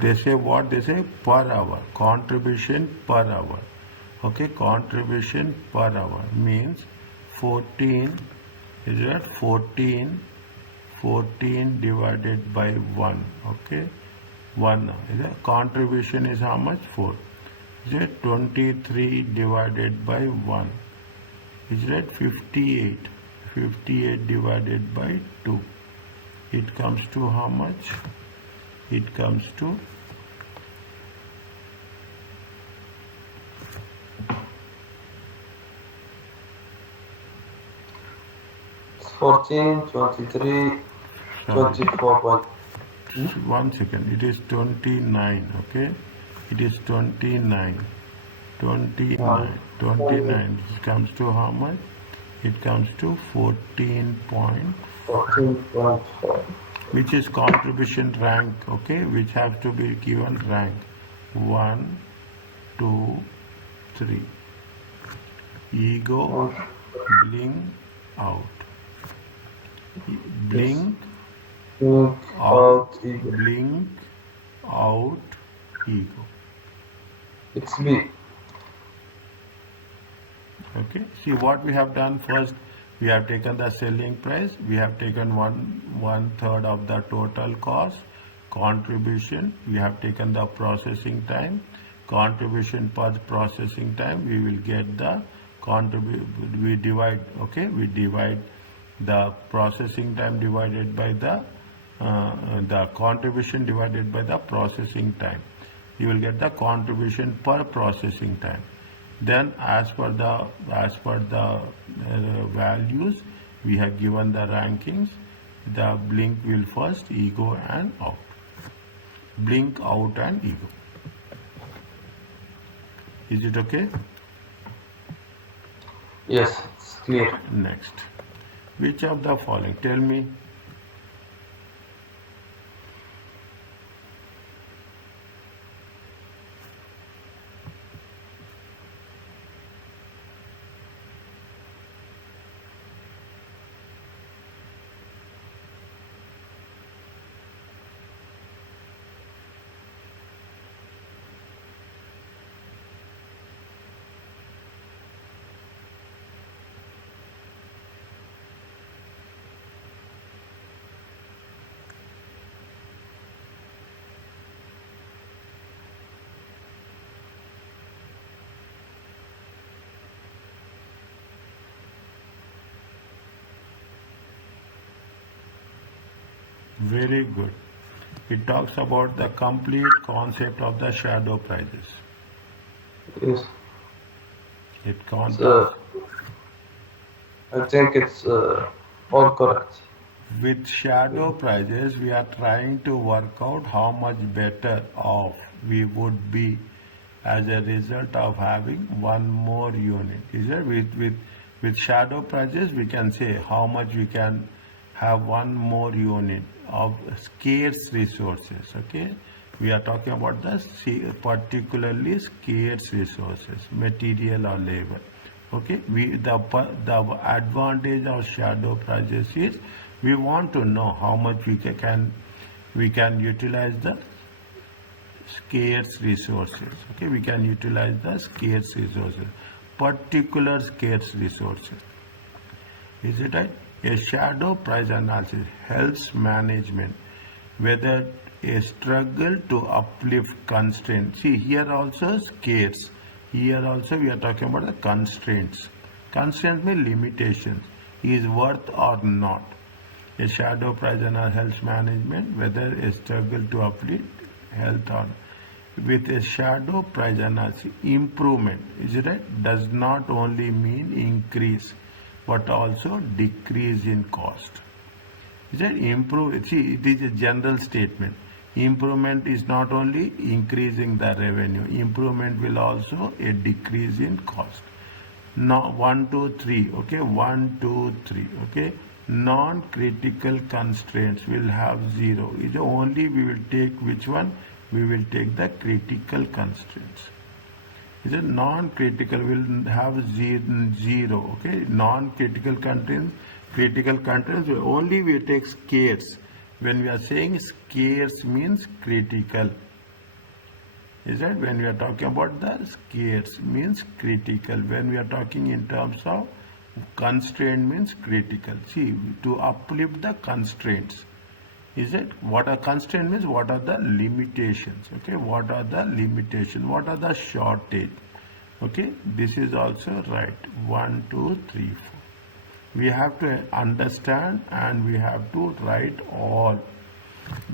They say what? They say per hour, contribution per hour. Okay, contribution per hour means 14 is that 14 divided by 1. Okay, 1 is that contribution is how much? 4. Is that 23 divided by 1? Is that 58? 58 divided by 2. It comes to how much? It comes to 14, 23, sorry, 24. 1 second, it is 29. Okay, it is 29. 29. It comes to how much? It comes to 14.4, 14.4. which is contribution rank. Okay, which has to be given rank 1, 2, 3. Ego, blink out. Blink out, Ego. blink out, ego. It's B. Okay, see what we have done first. We have taken the selling price, we have taken one third of the total cost, contribution, we have taken the processing time, contribution per processing time, we will get the we divide, okay, we divide the processing time divided by the contribution divided by the processing time. You will get the contribution per processing time. Then as per the values, we have given the rankings. The blink will first, ego and out. Blink out and ego. Is it okay? Yes, it's clear. Next. Which of the following? Tell me. Very good. It talks about the complete concept of the shadow prices. Yes. It can't. I think it's all correct. With shadow prices, we are trying to work out how much better off we would be as a result of having one more unit. Is it? With shadow prices, we can say how much we can have one more unit of scarce resources. Okay, we are talking about the particularly scarce resources, material or labor. Okay, the advantage of shadow prices is we want to know how much we can utilize the scarce resources. Okay, we can utilize the scarce resources, particular scarce resources. Is it right? A shadow price analysis helps management whether a struggle to uplift constraint. See, here also scarce. Here also we are talking about the constraints. Constraint means limitations. Is worth or not. A shadow price analysis helps management whether a struggle to uplift health or with a shadow price analysis. Improvement, is it right? Does not only mean increase, but also decrease in cost. Is it improve? See, it is a general statement. Improvement is not only increasing the revenue. Improvement will also a decrease in cost. Now 1, 2, 3. Okay, 1, 2, 3. Okay, non-critical constraints will have 0. Is only we will take which one? We will take the critical constraints. Is a non-critical will have zero. Okay, non-critical constraints. Critical constraints only we take scarce. When we are saying scarce means critical. Is that when we are talking about the scarce means critical. When we are talking in terms of constraint means critical. See, to uplift the constraints. Is it what a constraint means? What are the limitations? Okay, what are the limitations? What are the shortage? Okay, this is also right. 1, 2, 3, 4. We have to understand and we have to write all.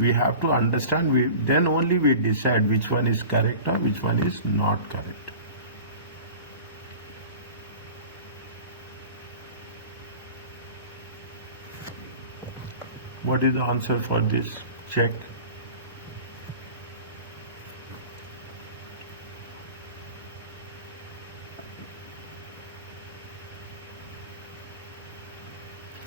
We have to understand. Then only we decide which one is correct or which one is not correct. What is the answer for this? Check.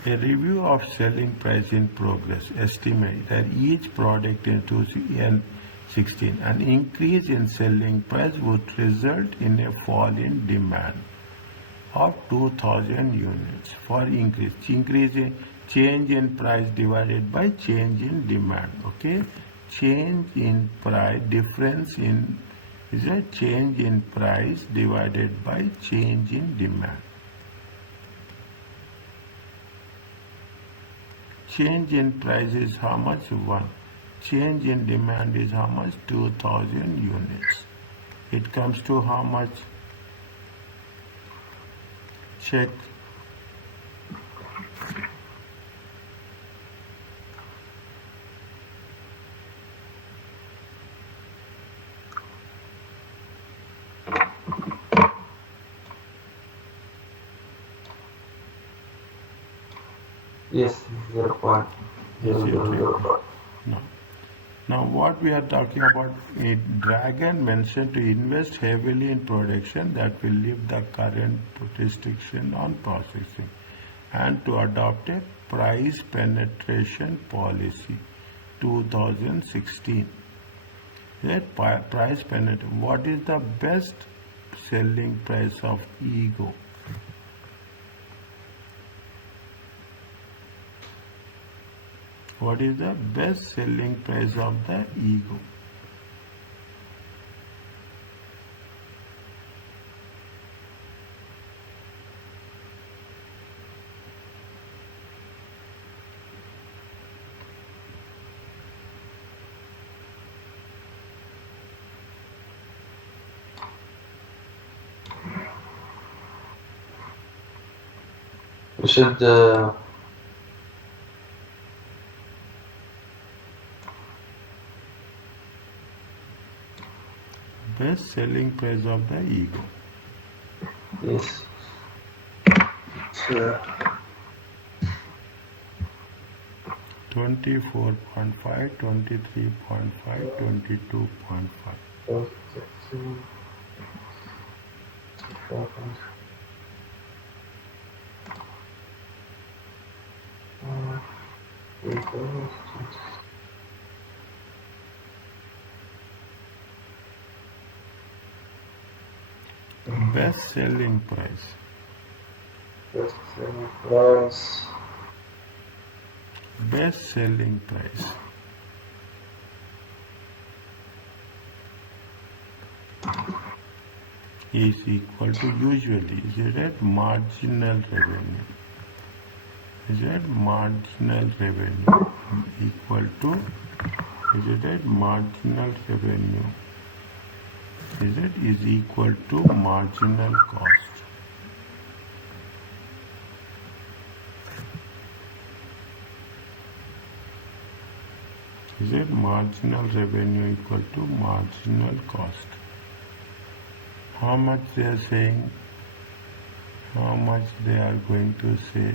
A review of selling price in progress estimate that each product in 2016 an increase in selling price would result in a fall in demand of 2000 units for increase in change in price divided by change in demand. Okay, change in price difference in is a change in price divided by change in demand. Change in price is how much? 1. Change in demand is how much? 2000 units. It comes to how much? Check. Yes, 0.00. No. Now what we are talking about, Dragon mentioned to invest heavily in production that will lift the current restriction on processing and to adopt a price penetration policy 2016. That price penetration, what is the best selling price of ego? What is the best selling price of the ego? We should best selling price of the ego. yes. 24.5, 23.5, 22.5. Best selling price. Best selling price. Best selling price. Is equal to usually, is it at marginal revenue? Is it marginal revenue equal to, is it at marginal revenue? Is it is equal to marginal cost? Is it marginal revenue equal to marginal cost? How much they are saying? How much they are going to say?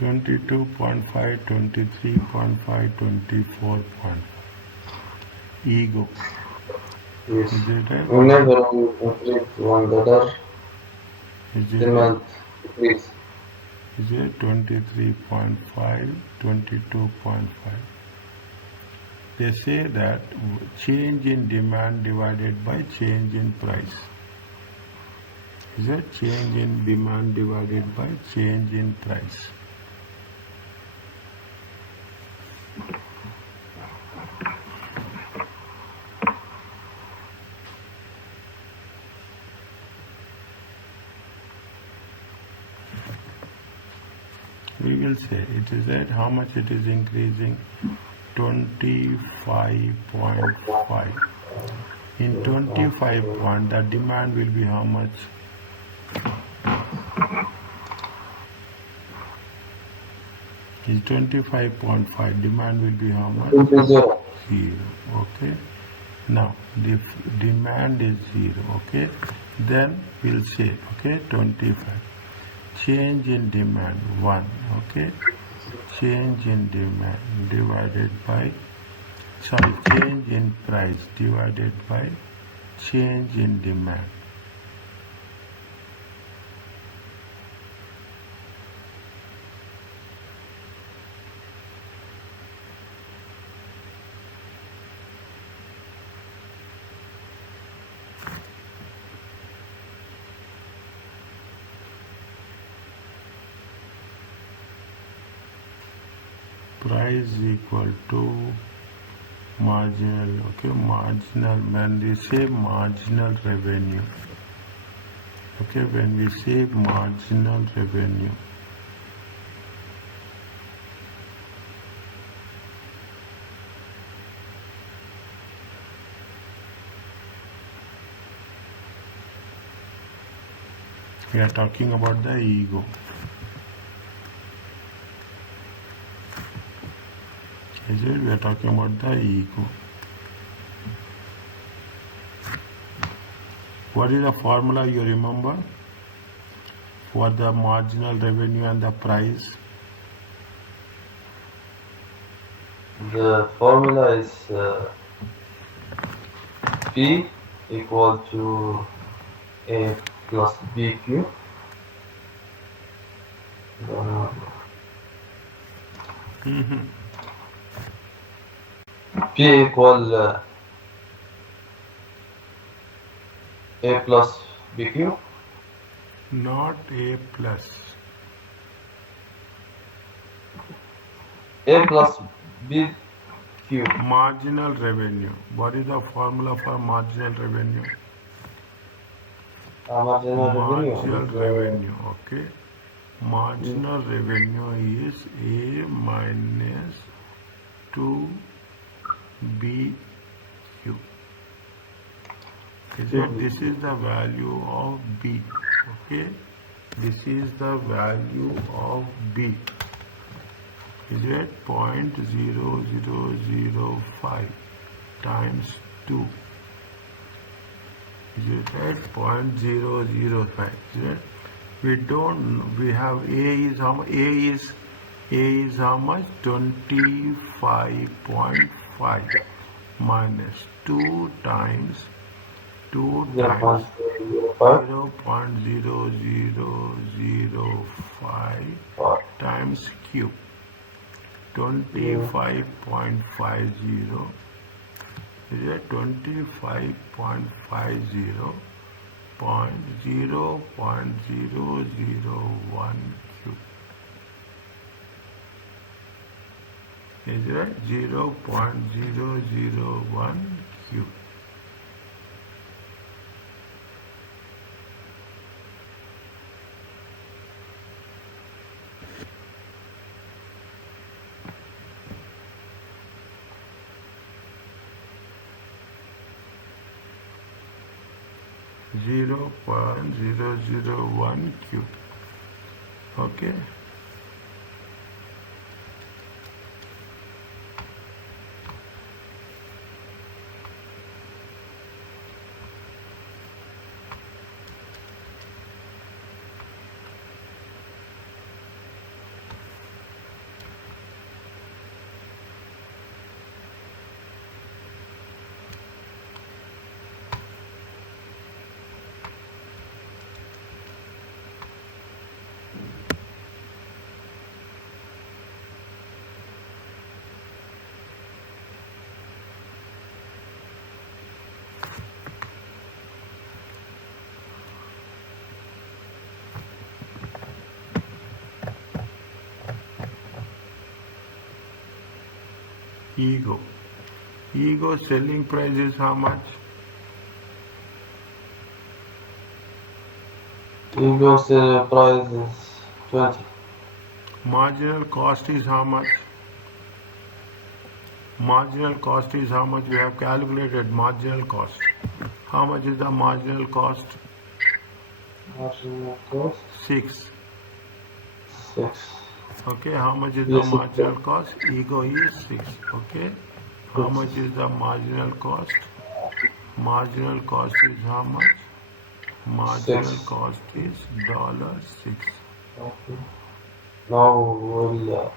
$22.5, $23.5, $24.5. Ego. Yes. Is it right? Whenever we increase $1, Is it demand increase. Is it 23.5, 22.5? They say that change in demand divided by change in price. Is it change in demand divided by change in price? We will say it is that how much it is increasing? 25.5. In 25 point, the demand will be how much? Is 25.5. Demand will be how much? 0. 0. Okay. Now the demand is 0. Okay. Then we'll say okay 25. Change in demand 1. Okay. Change in demand divided by change in price divided by change in demand. Price equal to marginal, okay, marginal, when we say marginal revenue, okay, when we say marginal revenue, we are talking about the ego. Is it? We are talking about the ego. What is the formula you remember for the marginal revenue and the price? The formula is P equal to A plus BQ. P equal A plus BQ. Not A plus. A plus BQ. Marginal revenue. What is the formula for marginal revenue? Marginal revenue. Marginal revenue, okay. Marginal revenue is A minus 2BQ. Is it? This is the value of B, okay. This is the value of B. Is it 0.0005 times 2? Is it right? 0.005. Is it? We have A is how much? A is how much? 25.5 minus 2 times 0.0005 times Q. 25.50 is it 25.50 0.001 cube. Is it 0.001 cube? Zero point zero zero one cube. Okay. Ego. Ego selling price is how much? Ego's price is 20. Marginal cost is how much? Marginal cost is how much? We have calculated marginal cost. How much is the marginal cost? Marginal cost 6. 6. Okay, how much is the Yes, marginal cost? Ego is 6. Okay, how Yes. much is the marginal cost? Marginal cost is how much? Marginal 6. cost is $6. Okay. Now we'll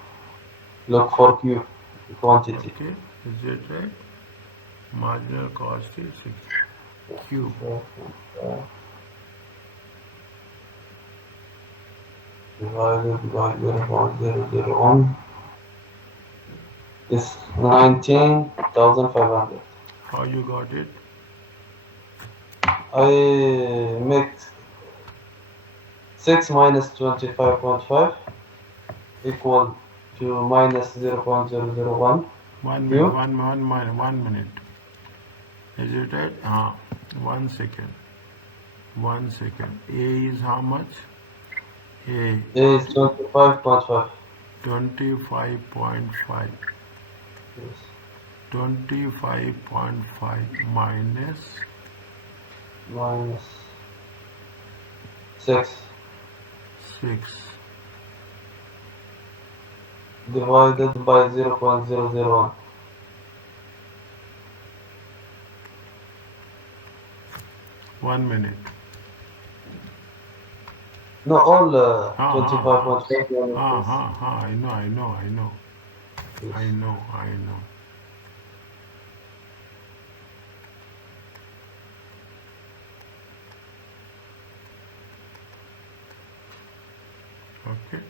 look for Q quantity. Okay, is it right? Marginal cost is 6. Q. Divided by 0.001 is 19,500. How you got it? I make 6 minus 25.5 equal to minus 0.001 1 minute, Q. 1 minute. Is it right? 1 second. 1 second. A is how much? A is 25.5. 25.5. Yes. 25.5 minus Minus 6 6. divided by 0.001. 1 minute. No, all Ah, 25.5 I know. Yes. I know. Okay.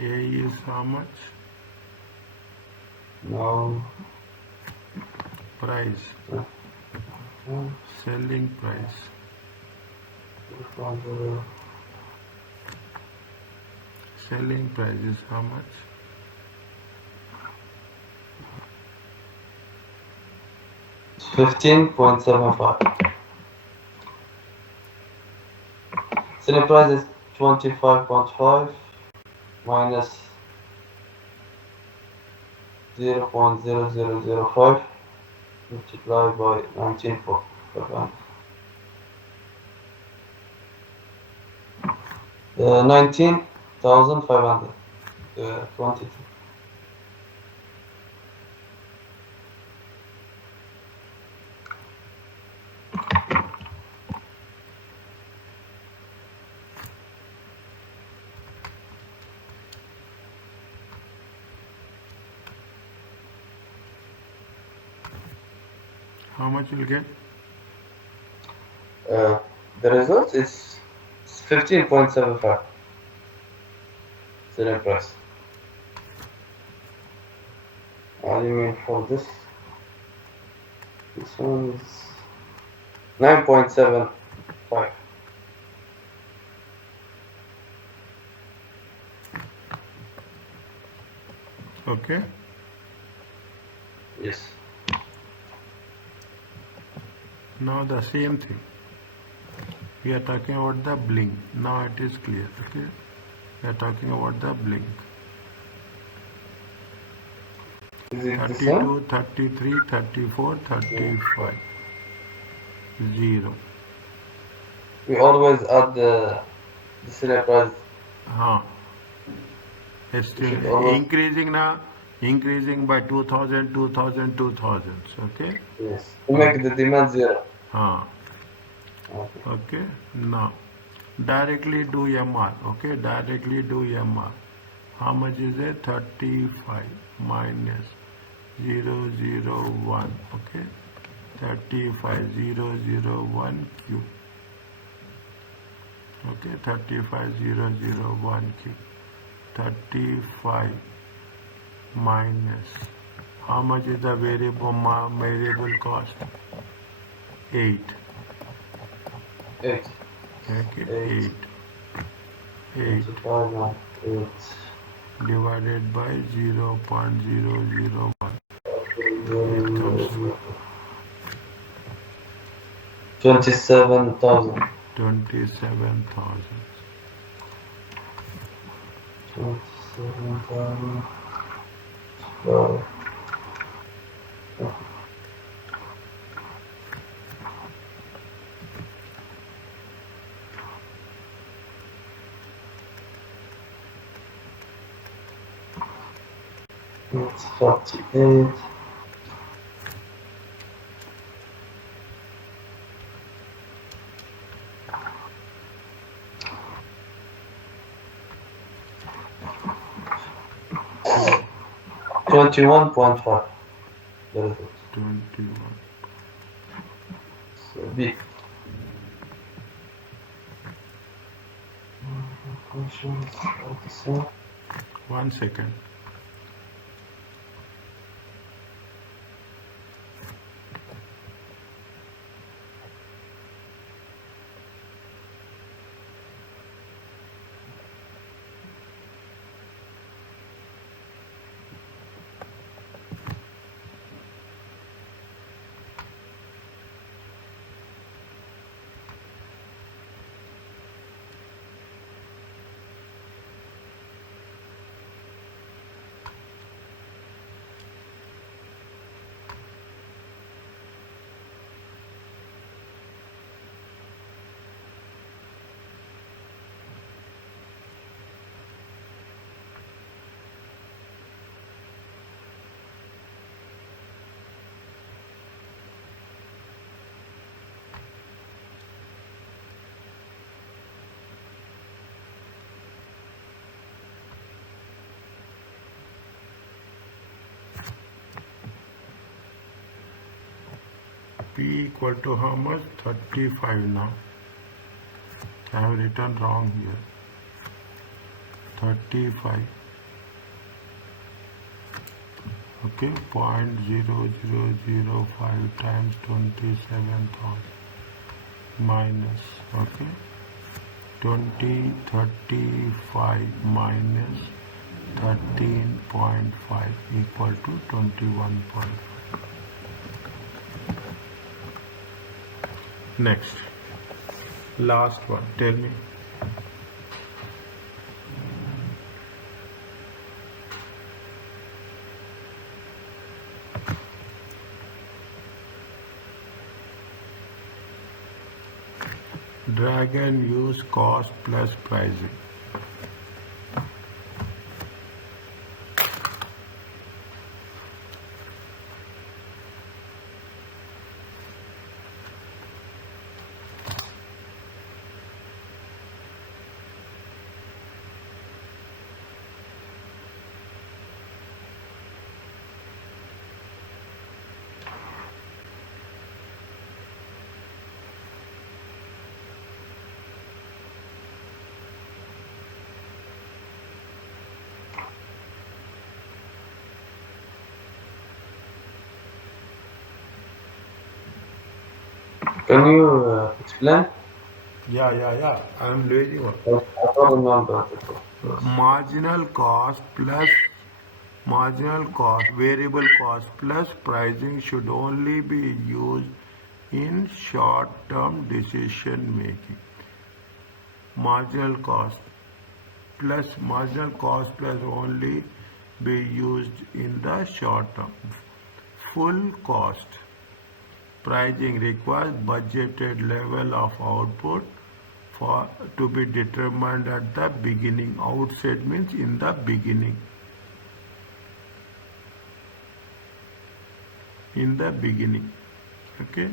A is how much? No. Price. Selling price. Selling price is how much? $15.75. Selling price is 25.5 minus 0.0005 multiplied by 19.5. 19,500 quantity. How much you'll get? The result is 15.75 selling price. What do you mean for this? This one is 9.75. Okay. Yes. Now the same thing. We are talking about the blink. Now it is clear. Okay. We are talking about the blink. Is it the same? 32, 33, 34, 35. 0. We always add the selling price. It's We should always. increasing now, increasing by 2000, 2000, 2000. Okay. Yes. To make the demand zero. Okay. Okay. Now, directly do MR. Okay. Directly do MR. How much is it? 35 minus 001. Okay. 35001 Q. Okay. 35001 Q. 35 minus. How much is the variable cost? 8. 8. Okay. 8. 8 divided by 0.001. It comes to 27,000. 27,000. 27,000. It's 48. So 21.5. That is it. 21. So B. 1 second. P equal to how much? 35 now. I have written wrong here. 35. Okay, 0.0005 times 27,000 minus, okay, 2035 minus 13.5 equal to 21.5. Next, last one, tell me. Drag and use cost plus pricing. Can you explain? Yeah. I am lazy one. I don't remember. Marginal cost plus variable cost plus pricing should only be used in short-term decision making. Marginal cost plus only be used in the short term. Full cost pricing requires budgeted level of output for to be determined at the beginning. Outset means in the beginning. Okay.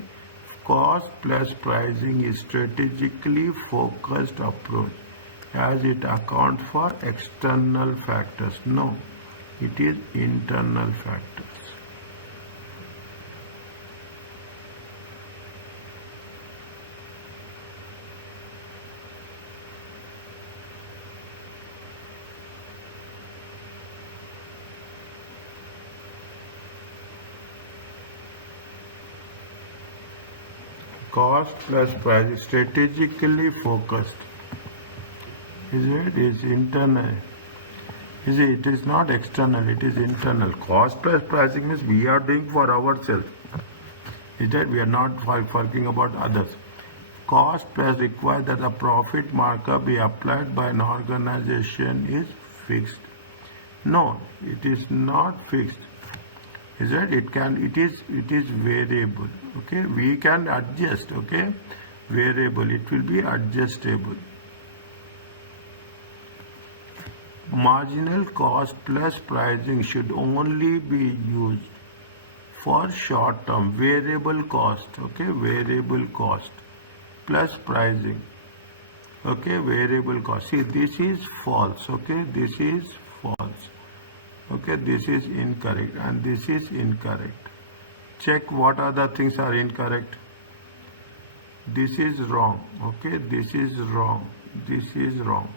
Cost plus pricing is strategically focused approach as it accounts for external factors. No, it is internal factors. Cost plus price is strategically focused. Is internal. It is not external, it is internal. Cost plus pricing means we are doing for ourselves. Is that we are not working about others. Cost plus requires that the profit markup be applied by an organization is fixed. No, it is not fixed. Is that it is variable. Okay, we can adjust. Okay, variable, it will be adjustable. Marginal cost plus pricing should only be used for short term. Variable cost, okay, variable cost plus pricing, okay, variable cost. See, this is false. Okay, this is false. Okay, this is incorrect and this is incorrect. Check what other things are incorrect. This is wrong. Okay, this is wrong. This is wrong.